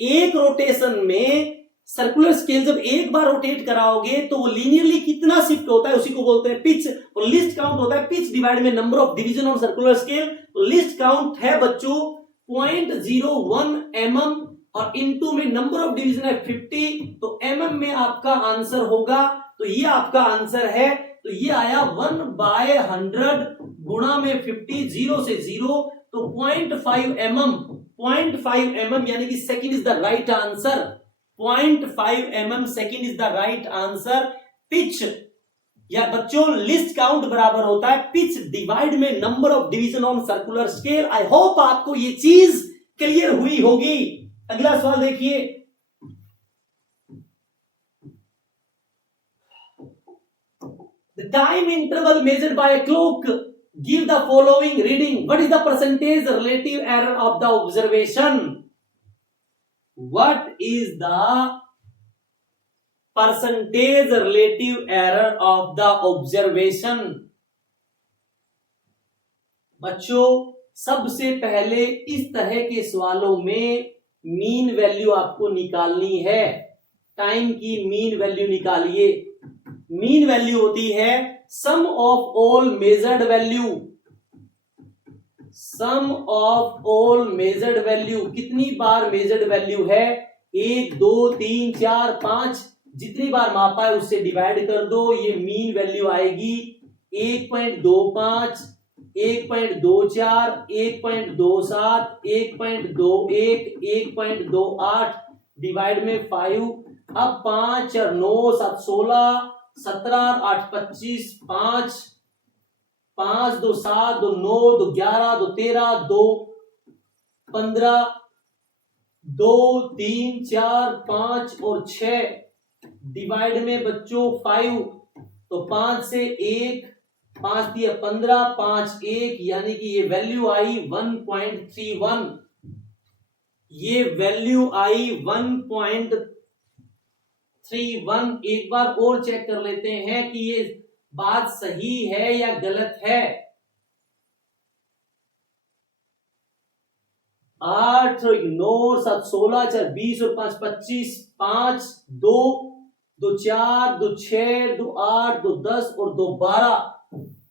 एक रोटेशन में सर्कुलर स्केल जब एक बार रोटेट कराओगे तो वो लीनियरली कितना शिफ्ट होता है, उसी को बोलते हैं पिच। और लिस्ट काउंट होता है पिच डिवाइड में number of division on circular scale. तो लिस्ट काउंट है बच्चों 0.01 mm और इनटू में नंबर ऑफ डिवीजन है 50, तो mm में आपका आंसर होगा। तो ये आपका आंसर है, तो ये आया 1/100 गुणा में 50, 0 से 0, तो 0.5 mm 0.5 mm यानी कि second is the right answer. 0.5 mm second is the right answer. Pitch या बच्चों लिस्ट काउंट बराबर होता है पिच डिवाइड में number of division on circular scale. I hope आपको ये चीज क्लियर हुई होगी। अगला सवाल देखिए, the time interval measured by a clock give the following reading. What is the percentage relative error of the observation? What is the percentage relative error of the observation? बच्चों सबसे पहले इस तरह के सवालों में मीन वैल्यू आपको निकालनी है। टाइम की मीन वैल्यू निकालिए। मीन वैल्यू होती है sum of all measured value. Sum of all measured value, कितनी बार मेजर्ड वैल्यू है? 1 2 3 4 5, जितनी बार मापा है उससे डिवाइड कर दो, ये मीन वैल्यू आएगी 1.25, 1.24, 1.27, 1.21, 1.28 डिवाइड में 5। अब 5 और 9 7 16, 17 8 25, 5 5 2 7 2 9 2 11 2 13 2 15, 2 3 4 5 और 6 डिवाइड में बच्चों 5। तो 5 से 1, 5 दिया 15, 5 1, यानी कि ये वैल्यू आई 1.31। ये वैल्यू आई 1.31। एक बार और चेक कर लेते हैं कि ये बात सही है या गलत है। 8 और 9 7 16 4 20 और 5 25, 5 2 2 4 2 6 2 8 2 10 और 2 12,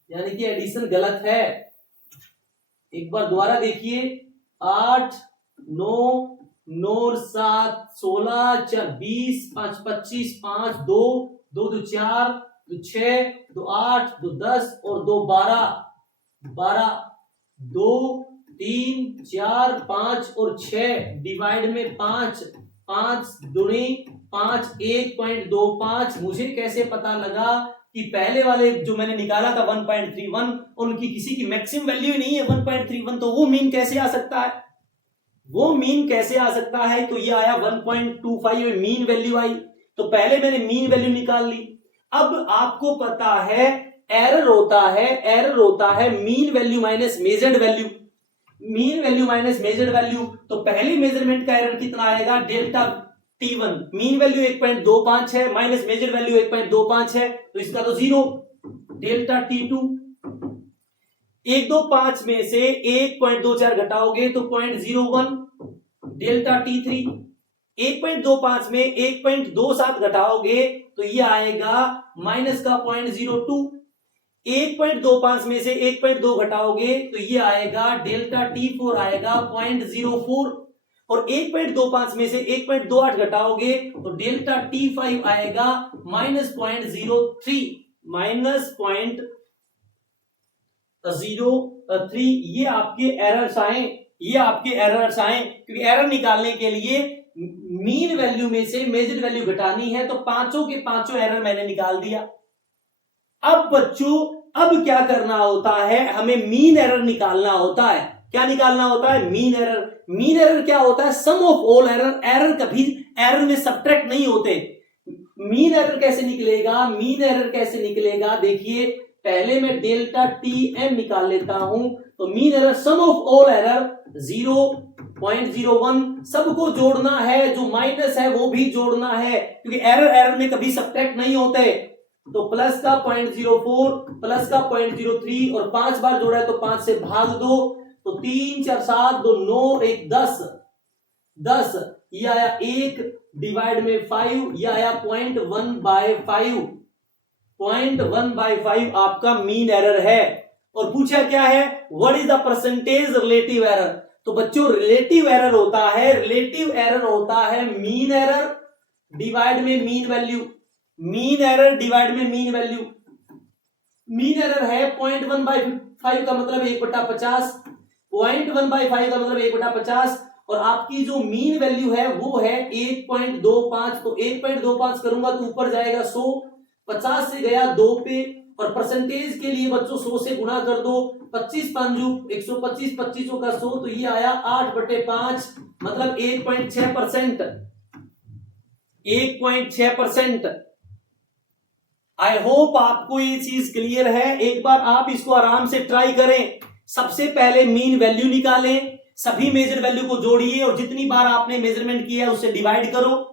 यानी कि एडिशन गलत है। एक बार दोबारा देखिए, 8 9 9 7 16 4 20 5 25, 5 2 2 2 4 2 6 2 8 2 10 और 2 12 12, 2 3 4 5 और 6 डिवाइड में 5 5 दूनी 5 1.25। मुझे कैसे पता लगा कि पहले वाले जो मैंने निकाला था 1.31 उनकी किसी की मैक्सिमम वैल्यू ही नहीं है 1.31, तो वो मीन कैसे आ सकता है? वो मीन कैसे आ सकता है? तो ये आया 1.25 मीन वैल्यू आई। तो पहले मैंने मीन वैल्यू निकाल ली। अब आपको पता है एरर होता है mean value minus measured value. Mean value minus measured value, तो पहली मेजरमेंट का एरर कितना आएगा? Delta T1। मीन वैल्यू 1.25 है माइनस मेजर वैल्यू 1.25 है, तो इसका तो 0। डेल्टा T2 125 में से 1.24 घटाओगे तो 0.01। डेल्टा T3 1.25 में 1.27 घटाओगे तो ये आएगा माइनस का 0.02। 1.25 में से 1.2 घटाओगे तो ये आएगा डेल्टा T4 आएगा 0.04, और 1.25 में से 1.28 घटाओगे तो डेल्टा T5 आएगा -0.03, -0.03। ये आपके एरर्स आए, क्योंकि एरर निकालने के लिए मीन वैल्यू में से मेजर वैल्यू घटानी है, तो पांचों के पांचों एरर मैंने निकाल दिया। अब बच्चों अब क्या करना होता है? हमें मीन एरर निकालना होता है। क्या निकालना होता है? Mean error. मीन एरर क्या होता है? Sum of all error. Error कभी एरर में सब्ट्रैक्ट नहीं होते। मीन एरर कैसे निकलेगा? मीन एरर कैसे निकलेगा? देखिए, पहले मैं डेल्टा TM निकाल लेता हूं। तो mean error sum of all error 0.01, सबको जोड़ना है, जो माइनस है वो भी जोड़ना है, क्योंकि एरर में कभी सब्ट्रैक्ट नहीं होते। तो प्लस का 0.04, प्लस का 0.03, और 5 बार जोड़ा है तो 5 से भाग दो, तो 3 4 7 2 9 1 10, ये आया 1 डिवाइड में 5, ये आया 0.1/5। 0.1/5 आपका मीन एरर है। और पूछा क्या है? What is the percentage relative error? तो बच्चों रिलेटिव एरर होता है मीन एरर डिवाइड में mean value. Mean error divide में मीन वैल्यू। मीन एरर है 0.1/5 का मतलब 1/50, 0.1/5 का मतलब 1/50, और आपकी जो मीन वैल्यू है वो है 1.25, तो 1.25 करूंगा तो ऊपर जाएगा 100, 50 से गया 2 पे, और परसेंटेज के लिए बच्चों 100 से गुणा कर दो, 25 5 125, 25 का 100, तो ये आया 8/5, मतलब 1.6%, 1.6%। आई होप आपको ये चीज क्लियर है। एक बार आप इसको आराम से ट्राई करें। सबसे पहले मीन वैल्यू निकालें, सभी मेजर वैल्यू को जोड़िए और जितनी बार आपने मेजरमेंट किया है उससे डिवाइड करो।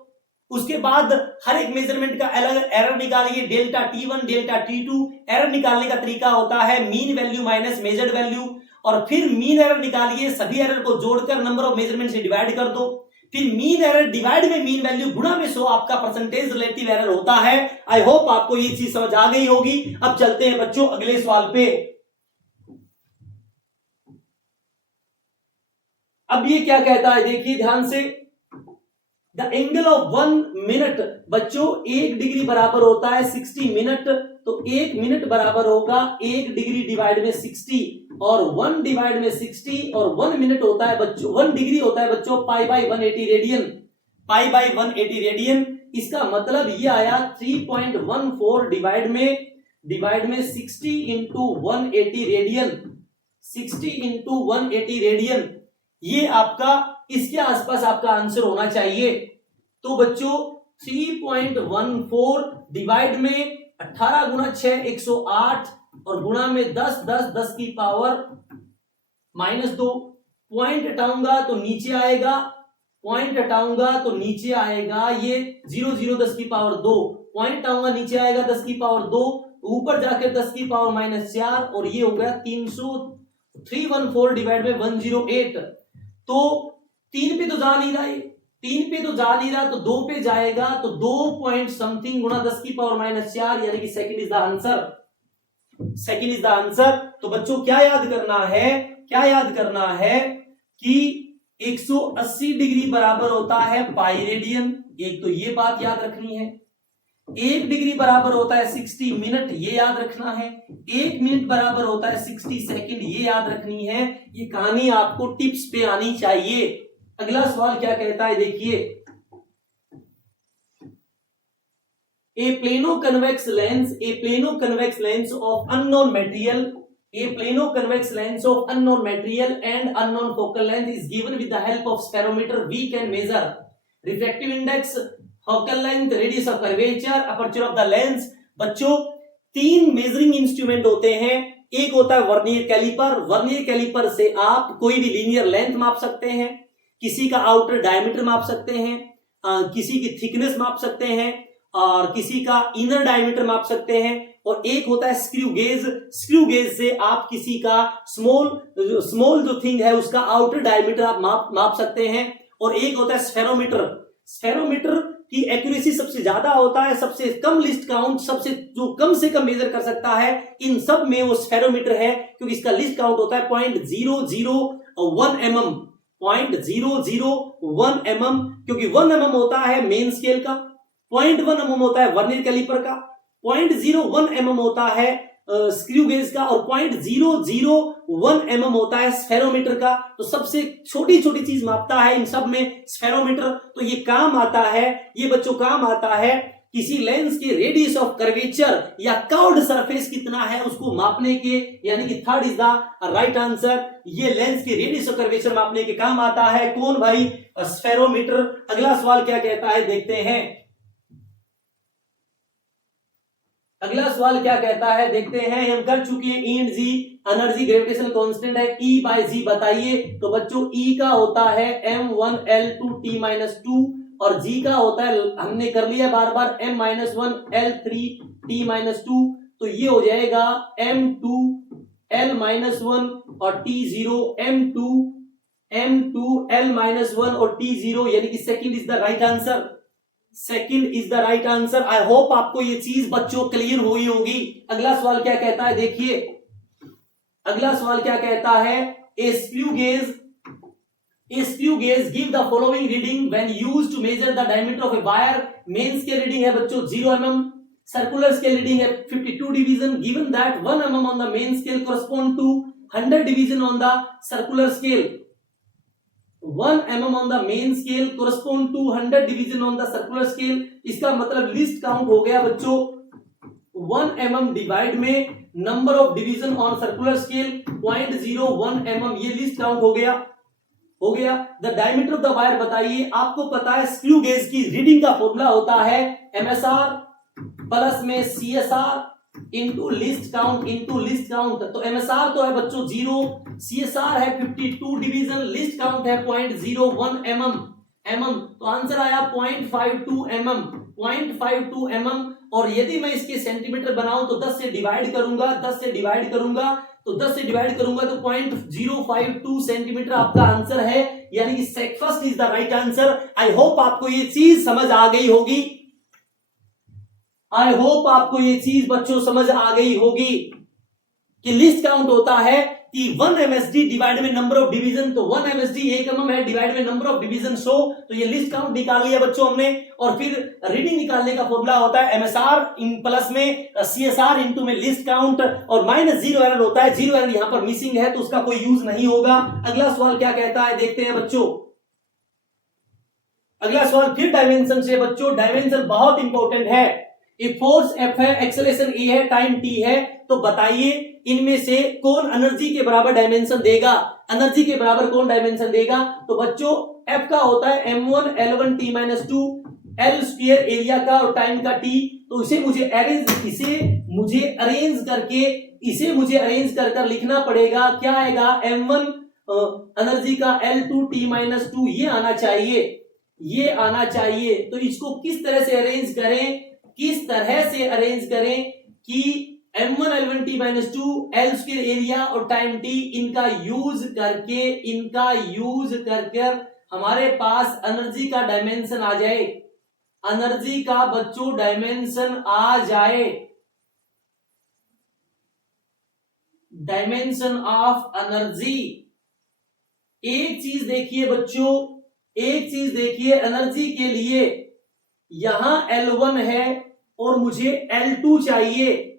उसके बाद हर एक मेजरमेंट का अलग एरर निकालिए, delta T1, delta T2। Error निकालने का तरीका होता है mean value minus measured value, और फिर मीन एरर निकालिए, सभी एरर को जोड़कर नंबर ऑफ मेजरमेंट से डिवाइड कर दो, फिर मीन एरर डिवाइड में मीन वैल्यू गुणा में 100 आपका परसेंटेज रिलेटिव एरर होता है। आई होप आपको ये चीज समझ आ गई होगी। अब चलते हैं बच्चों अगले सवाल पे। अब ये क्या कहता है, देखिए ध्यान से, द एंगल ऑफ 1 मिनट, बच्चों 1 डिग्री बराबर होता है 60 मिनट, तो 1 मिनट बराबर होगा 1 डिग्री डिवाइड में 60, और 1 डिवाइड में 60, और 1 मिनट होता है बच्चों, 1 डिग्री होता है बच्चों π/180 रेडियन, π/180 रेडियन। इसका मतलब ये आया 3.14 डिवाइड में 60 इंटू 180 रेडियन, 60 इंटू 180 रेडियन, ये आपका इसके आसपास आपका आंसर होना चाहिए। तो बच्चों 3.14 डिवाइड में 18 गुना 6 108, और गुणा में 10 10 10 की पावर -2, पॉइंट हटाऊंगा तो नीचे आएगा, पॉइंट हटाऊंगा तो नीचे आएगा, ये 0 0 10 की पावर 2, पॉइंट आऊंगा नीचे आएगा 10 की पावर 2, ऊपर जाकर 10 की पावर -4, और ये हो गया 314 डिवाइड में 108। तो 3 पे तो जा नहीं रहा है, 3 पे तो जा नहीं रहा, तो 2 पे जाएगा, तो 2 पॉइंट समथिंग गुणा 10 की पावर -4, यानी कि second is the answer, second is the answer. तो बच्चों क्या याद करना है, क्या याद करना है कि 180 डिग्री बराबर होता है पाई रेडियन, एक तो ये बात याद रखनी है। 1 डिग्री बराबर होता है 60 मिनट, ये याद रखना है। 1 मिनट बराबर होता है 60 सेकंड, ये याद रखनी है। ये कहानी आपको टिप्स पे आनी चाहिए। अगला सवाल क्या कहता है, देखिए, a plano convex lens of unknown material, a plano convex lens of unknown material and unknown focal length is given with the help of spherometer. We can measure refractive index, focal length, radius of curvature, aperture of the lens। बच्चों 3 measuring instrument होते हैं। एक होता है vernier caliper, vernier caliper से आप कोई भी लीनियर लेंथ माप सकते हैं, किसी का आउटर डायमीटर माप सकते हैं, किसी की थिकनेस माप सकते हैं, और किसी का इनर डायमीटर माप सकते हैं। और एक होता है स्क्रू गेज, स्क्रू गेज से आप किसी का स्मॉल जो थिंग है उसका आउटर डायमीटर आप माप सकते हैं। और एक होता है स्फेरोमीटर, स्फेरोमीटर की एक्यूरेसी सबसे ज्यादा होता है, सबसे कम लिस्ट काउंट, सबसे जो कम से कम मेजर कर सकता है, इन सब में वो स्फेरोमीटर है, क्योंकि इसका लिस्ट काउंट होता है 0.001 mm, 0.001 mm, क्योंकि 1 mm होता है मेन स्केल का, 0.1 mm होता है वर्नियर कैलिपर का, 0.01 mm होता है स्क्रू गेज का, और 0.001 mm होता है स्फेरोमीटर का। तो सबसे छोटी छोटी चीज मापता है इन सब में स्फेरोमीटर। तो ये काम आता है, ये बच्चों काम आता है किसी लेंस के रेडियस ऑफ कर्वेचर या कर्व्ड सरफेस कितना है उसको मापने के, यानी कि third is the right answer. ये लेंस के रेडियस ऑफ कर्वेचर मापने के काम आता है। कौन भाई? स्फेरोमीटर। अगला सवाल क्या कहता है देखते हैं। अगला सवाल क्या कहता है देखते हैं। हम कर चुके हैं E and G, energy gravitational constant है E बाय जी, बताइए। तो बच्चों E का होता है m1L2T-2 और G का होता है, हमने कर लिया बार बार, m-1L3T-2। तो ये हो जाएगा m2L-1 और T0 m2L-1 और T0, यानी कि second is the right answer, second is the right answer. I hope आपको ये चीज बच्चों क्लियर हुई होगी। अगला सवाल क्या कहता है देखिए, अगला सवाल क्या कहता है। A screw gauge give the following reading when used to measure the diameter of a wire. Main scale reading है बच्चों 0 mm, सर्कुलर स्केल रीडिंग है 52 division. Given that 1 mm on the main scale correspond to 100 division on the circular scale. 1 mm on the main scale correspond to 100 division on the circular scale. इसका मतलब least count हो गया बच्चों 1 mm divide में number of division on circular scale 0.01 mm, ये list count हो गया। The diameter of the wire बताइए। आपको पता है स्क्रू गेज की रीडिंग का फॉर्मूला होता है MSR प्लस में CSR इंटू लिस्ट काउंट। तो MSR तो है बच्चों 0, CSR है 52 डिवीजन, लिस्ट काउंट है 0.01 mm, तो आंसर आया 0.52 mm। और यदि मैं इसके सेंटीमीटर बनाऊं तो 10 से डिवाइड करूंगा तो 0.052 सेंटीमीटर आपका आंसर है, यानी कि first is the right answer. I hope आपको ये चीज समझ आ गई होगी कि लिस्ट काउंट होता है कि 1 MSD डिवाइड में नंबर ऑफ डिवीजन, तो 1 MSD 1 mm है डिवाइड में नंबर ऑफ डिवीजन 100, तो ये लिस्ट काउंट निकाल लिया बच्चों हमने। और फिर रीडिंग निकालने का फॉर्मूला होता है MSR इन प्लस में CSR इनटू में लिस्ट काउंट, और माइनस 0 एरर होता है। 0 एरर यहां पर मिसिंग है तो उसका कोई यूज नहीं होगा। अगला सवाल क्या कहता है देखते हैं बच्चों। अगला सवाल फिर डायमेंशन से बच्चों, डायमेंशन बहुत इंपॉर्टेंट है। एक फोर्स F है, एक्सेलरेशन A है, टाइम T है, तो बताइए इनमें से कौन एनर्जी के बराबर डायमेंशन देगा। तो बच्चों F का होता है m1 L1 T-2 L square area का और टाइम का T। तो इसे मुझे अरेंज कर लिखना पड़ेगा। क्या आएगा m1 एनर्जी का L2 T-2, ये आना चाहिए। तो इसको किस तरह से अरेंज करें कि m1 L1 T-2 L square area और टाइम T इनका यूज करके हमारे पास एनर्जी का डायमेंशन आ जाए। एनर्जी का बच्चों डायमेंशन आ जाए, डायमेंशन ऑफ एनर्जी। एक चीज देखिए बच्चों, एनर्जी के लिए यहां L1 है और मुझे L2 चाहिए,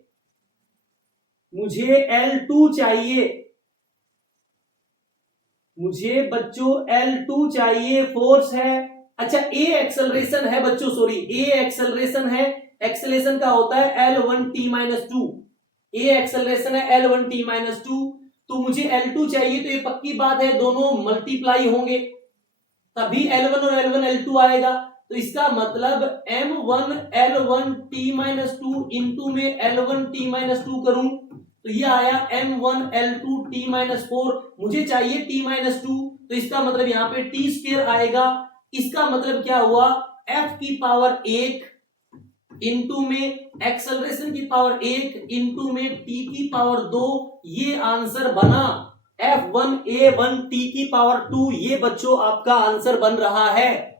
फोर्स है। अच्छा A एक्सेलरेशन है बच्चों, एक्सेलरेशन का होता है L1 T-2, तो मुझे L2 चाहिए। तो ये पक्की बात है दोनों मल्टीप्लाई होंगे तभी L1 और L2 आएगा। तो इसका मतलब m1 L1 T-2 इंटू में L1 T-2 करूं तो ये आया m1 L2 T-4, मुझे चाहिए T-2, तो इसका मतलब यहाँ पे T स्क्वायर आएगा। इसका मतलब क्या हुआ, F की पावर 1 इंटू में एक्सेलरेशन की पावर 1 इंटू में T की पावर 2, ये आंसर बना F1A1 T की पावर 2। ये बच्चों आपका आंसर बन रहा है।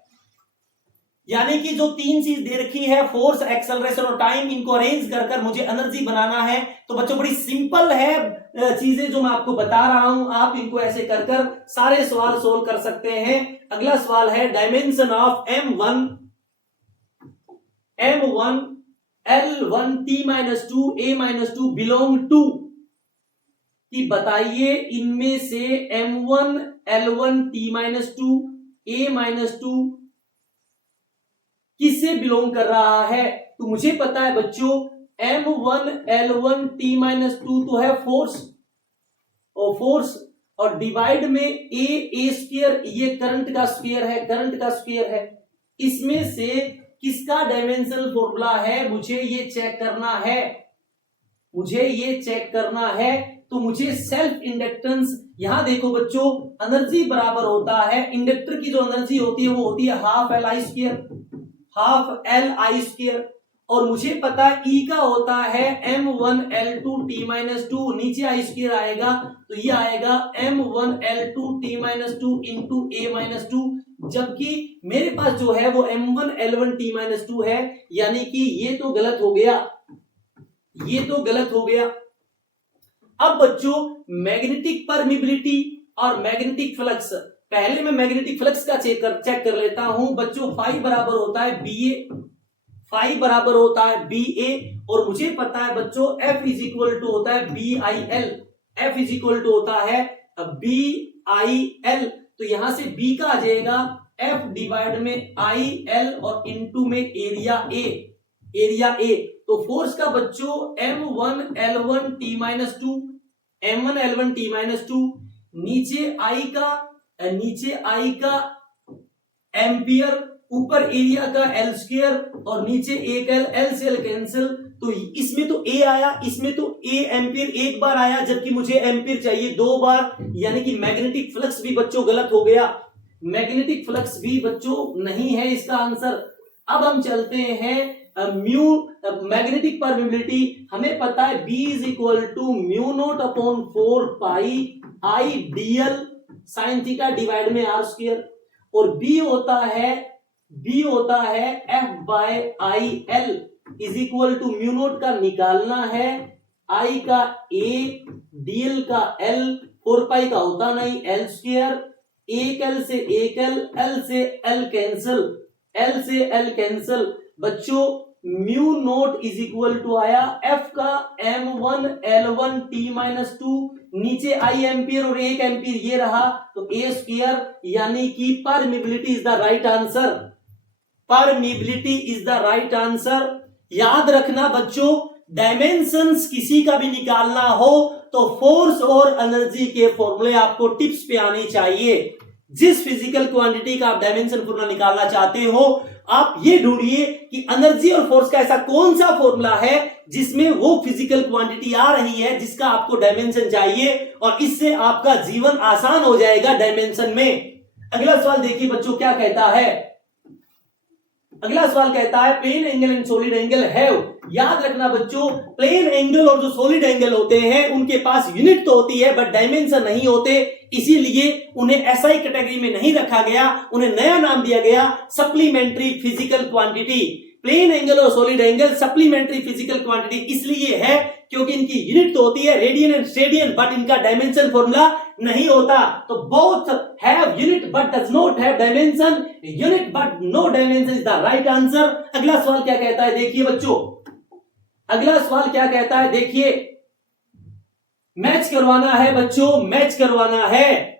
यानी कि जो तीन चीज दे रखी है, फोर्स, एक्सेलरेशन और टाइम, इनको अरेंज कर मुझे एनर्जी बनाना है। तो बच्चों बड़ी सिंपल है चीजें जो मैं आपको बता रहा हूं, आप इनको ऐसे कर सारे सवाल सोल्व कर सकते हैं। अगला सवाल है dimension of m1 L1 T-2 A-2 belong to, कि बताइए इनमें से m1 L1 T-2 A-2 किससे बिलोंग कर रहा है। तो मुझे पता है बच्चों m1 L1 T-2 तो है फोर्स और डिवाइड में A स्क्वायर, ये करंट का स्क्वायर है। इसमें से किसका डायमेंशनल फॉर्मूला है, मुझे ये चेक करना है। तो मुझे सेल्फ इंडक्टेंस, यहां देखो बच्चों एनर्जी बराबर होता है, इंडक्टर की जो एनर्जी होती है वो होती है हाफ L I स्क्वायर, और मुझे पता है E का होता है m1 L2 T-2, नीचे I स्क्वायर आएगा तो ये आएगा m1 L2 T-2 into A-2, जबकि मेरे पास जो है वो m1 L1 T-2 है, यानी कि ये तो गलत हो गया। अब बच्चों मैग्नेटिक परमिबिलिटी और मैग्नेटिक फ्लक्स, पहले मैं मैग्नेटिक फ्लक्स का चेक कर लेता हूं बच्चों। फाई बराबर होता है BA, और मुझे पता है बच्चों F इज इक्वल टू होता है BIL, F is equal to होता है BIL। तो यहां से बी का आ जाएगा एफ डिवाइड में आई एल और इनटू में एरिया ए। तो फोर्स का बच्चों M1 L1 T-2, M1 L1 T-2, नीचे आई का एम्पियर, ऊपर एरिया का एल स्क्वायर और नीचे एक एल से एल कैंसिल। तो इसमें तो ए आया, इसमें तो ए एम्पियर एक बार आया, जबकि मुझे एम्पियर चाहिए दो बार, यानी कि मैग्नेटिक फ्लक्स भी बच्चों गलत हो गया, मैग्नेटिक फ्लक्स भी बच्चों नहीं है इसका आंसर। अब हम चलते हैं म्यू मैग्नेटिक परमिबिलिटी, हमें पता है B is equal to mu nought upon 4 pi I dl sine theta divide में आर स्क्वायर, और B होता है F by I L is equal to mu nought का निकालना है, I का A डीएल का L, 4 पाई का होता नहीं एल स्क्वायर, एक एल से एक एल से एल कैंसिल, बच्चों mu nought is equal to आया एफ का M1 L1 T-2, नीचे आई एम्पियर और एक एम्पियर ये रहा, तो ए स्क्वायर, यानी कि permeability is the right answer, permeability is the right answer. याद रखना बच्चों, डायमेंशंस किसी का भी निकालना हो तो फोर्स और एनर्जी के फॉर्मूले आपको टिप्स पे आने चाहिए। जिस फिजिकल क्वांटिटी का आप डायमेंशन फॉर्मूला निकालना चाहते हो, आप ये ढूंढिए कि एनर्जी और फोर्स का ऐसा कौन सा फॉर्मूला है जिसमें वो फिजिकल क्वांटिटी आ रही है जिसका आपको डायमेंशन चाहिए, और इससे आपका जीवन आसान हो जाएगा डायमेंशन में। अगला सवाल देखिए बच्चों क्या कहता है, अगला सवाल कहता है plane angle and solid angle have. याद रखना बच्चों, प्लेन एंगल और जो सॉलिड एंगल होते हैं उनके पास यूनिट तो होती है बट डायमेंशन नहीं होते, इसीलिए उन्हें एसआई कैटेगरी में नहीं रखा गया, उन्हें नया नाम दिया गया supplementary physical quantity. Plane angle और solid angle supplementary physical quantity इसलिए है क्योंकि इनकी यूनिट तो होती है रेडियन एंड स्टेडियन, बट इनका डायमेंशन फॉर्मूला नहीं होता। तो both have unit but does not have dimension, unit but no dimension is the right answer. अगला सवाल क्या कहता है देखिए बच्चों, अगला सवाल क्या कहता है देखिए, मैच करवाना है बच्चों, मैच करवाना है।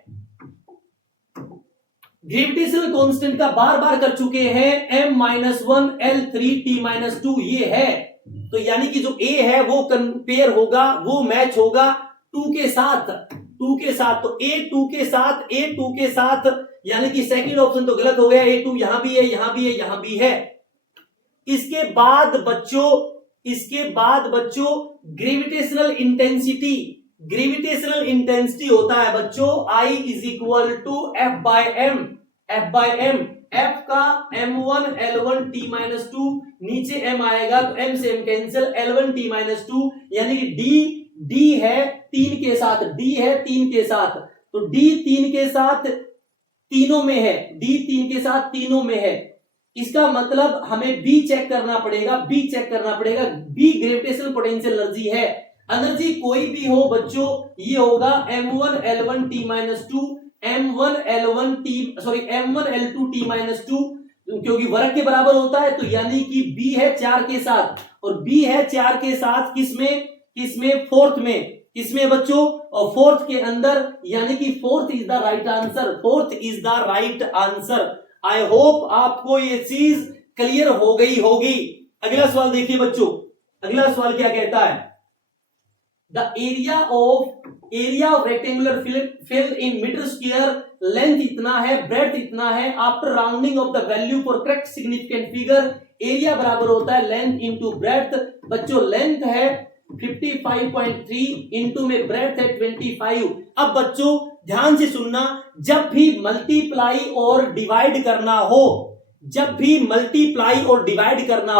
ग्रेविटेशनल कांस्टेंट का बार बार कर चुके हैं, M-1 L3 T-2 ये है, तो यानी कि जो A है वो कंपेयर होगा, वो मैच होगा 2 के साथ, तो A 2 के साथ, यानी कि सेकंड ऑप्शन तो गलत हो गया, A2 यहां भी है, यहां भी है, यहां भी है। इसके बाद बच्चों ग्रेविटेशनल इंटेंसिटी होता है बच्चों I is equal to F by M, F का M1 L1 T-2, नीचे M आएगा तो M से M कैंसिल, L1 T-2, यानी कि D है 3 के साथ, D है 3 के साथ, तो D 3 के साथ तीनों में है, D 3 के साथ तीनों में है। इसका मतलब हमें B चेक करना पड़ेगा, B ग्रेविटेशनल पोटेंशियल एनर्जी है। एनर्जी कोई भी हो बच्चों, ये होगा M1 L1 T-2, M1 L2 T-2, क्योंकि वर्ग के बराबर होता है, तो यानी कि B है 4 के साथ, और B है 4 के साथ किसमें फोर्थ में, किसमें बच्चों, और फोर्थ के अंदर, यानी कि fourth is the right answer. I hope आपको ये चीज क्लियर हो गई होगी। अगला सवाल देखिए बच्चों, अगला सवाल क्या कहता है, the area of rectangular field in metre square, length इतना है, ब्रेड्थ इतना है, after rounding off the value for correct significant figure, area बराबर होता है लेंथ इंटू ब्रेड्थ। बच्चों लेंथ है 55.3 इंटू में ब्रेड्थ है 25। अब बच्चों ध्यान से सुनना, जब भी मल्टीप्लाई और डिवाइड करना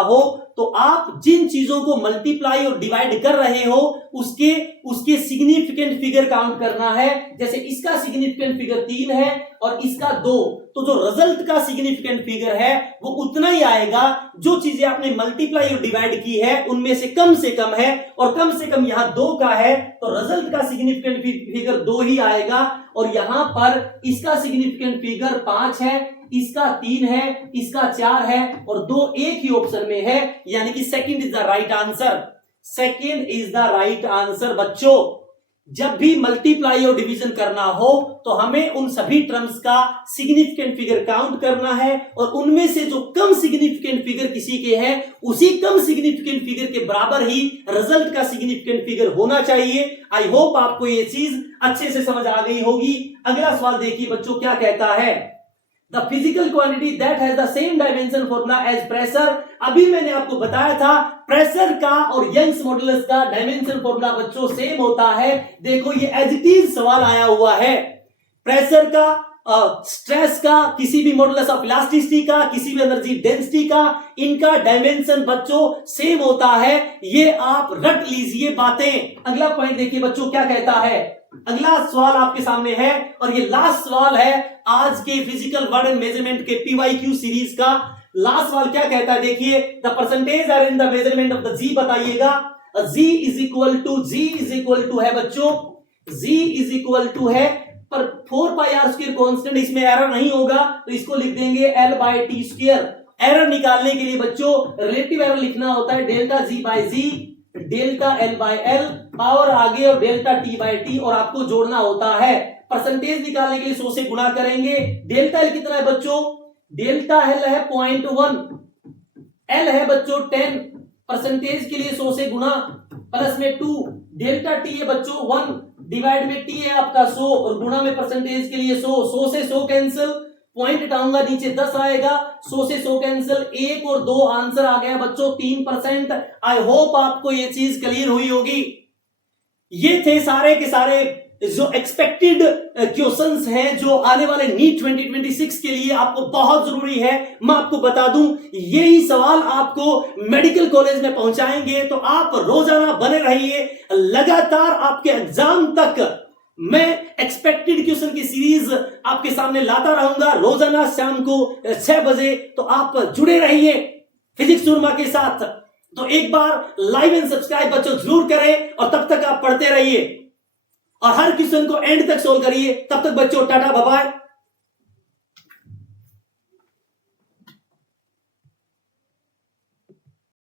हो, तो आप जिन चीजों को मल्टीप्लाई और डिवाइड कर रहे हो उसके सिग्निफिकेंट फिगर काउंट करना है। जैसे इसका सिग्निफिकेंट फिगर 3 है और इसका 2, तो जो रिजल्ट का सिग्निफिकेंट फिगर है वो उतना ही आएगा। जो चीजें आपने मल्टीप्लाई और डिवाइड की है उनमें से कम है, और कम से कम यहां 2 का है, तो रिजल्ट का सिग्निफिकेंट फिगर 2 ही आएगा। और यहां पर इसका सिग्निफिकेंट फिगर 5 है, इसका 3 है, इसका 4 है, और 2 एक ही ऑप्शन में है, यानी कि second is the right answer. बच्चों जब भी मल्टीप्लाई और डिवीजन करना हो तो हमें उन सभी टर्म्स का सिग्निफिकेंट फिगर काउंट करना है और उनमें से जो कम सिग्निफिकेंट फिगर किसी के है उसी कम सिग्निफिकेंट फिगर के बराबर ही रिजल्ट का सिग्निफिकेंट फिगर होना चाहिए। आई होप आपको ये चीज अच्छे से समझ आ गई होगी। अगला सवाल देखिए बच्चों क्या कहता है, the physical quantity that has the same dimension formula as pressure. अभी मैंने आपको बताया था प्रेशर का और यंग्स मॉडुलस का डायमेंशन फॉर्मूला बच्चों सेम होता है। देखो ये एज इट इज सवाल आया हुआ है, प्रेशर का, स्ट्रेस का, किसी भी मॉडुलस ऑफ इलास्टिसिटी का, किसी भी एनर्जी डेंसिटी का, इनका डायमेंशन बच्चों सेम होता है। ये आप रट लीजिए बातें। अगला पॉइंट देखिए बच्चों क्या कहता है, अगला सवाल आपके सामने है और ये लास्ट सवाल है आज के फिजिकल वर्ड एंड मेजरमेंट के पीवाईक्यू सीरीज का। लास्ट सवाल क्या कहता है देखिए, the percentage error in the measurement of the G बताइएगा। जी इज इक्वल टू है बच्चों, जी इज इक्वल टू है पर 4 पाई आर स्क्वायर कांस्टेंट, इसमें एरर नहीं होगा तो इसको लिख देंगे L by T square. Error निकालने के लिए बच्चों रिलेटिव एरर लिखना होता है delta G by G, delta L by L, power आगे और डेल्टा टी बाय टी और आपको जोड़ना होता है। परसेंटेज निकालने के लिए 100 से गुणा करेंगे। डेल्टा एल कितना है बच्चों, डेल्टा एल है 0.1, एल है बच्चों 10, परसेंटेज के लिए 100 से गुणा प्लस में 2, डेल्टा टी है बच्चों 1 डिवाइड में टी है आपका 100 और गुणा में परसेंटेज के लिए 100, 100 से 100 कैंसिल, पॉइंट हटाऊंगा नीचे 10 आएगा, 100 से 100 कैंसिल, 1 और 2 आंसर आ गया बच्चों 3%। आई होप आपको ये चीज क्लियर हुई होगी। ये थे सारे के सारे जो एक्सपेक्टेड क्वेश्चंस हैं जो आने वाले नीट 2026 के लिए आपको बहुत जरूरी है। मैं आपको बता दूं यही सवाल आपको मेडिकल कॉलेज में पहुंचाएंगे, तो आप रोजाना बने रहिए, लगातार आपके एग्जाम तक मैं एक्सपेक्टेड क्वेश्चन की सीरीज आपके सामने लाता रहूंगा रोजाना शाम को 6 बजे। तो आप जुड़े रहिए फिजिक्स सुरमा के साथ। तो एक बार लाइव एंड सब्सक्राइब बच्चों जरूर करें और तब तक आप पढ़ते रहिए और हर क्वेश्चन को एंड तक सोल्व करिए। तब तक बच्चों टाटा बाय बाय।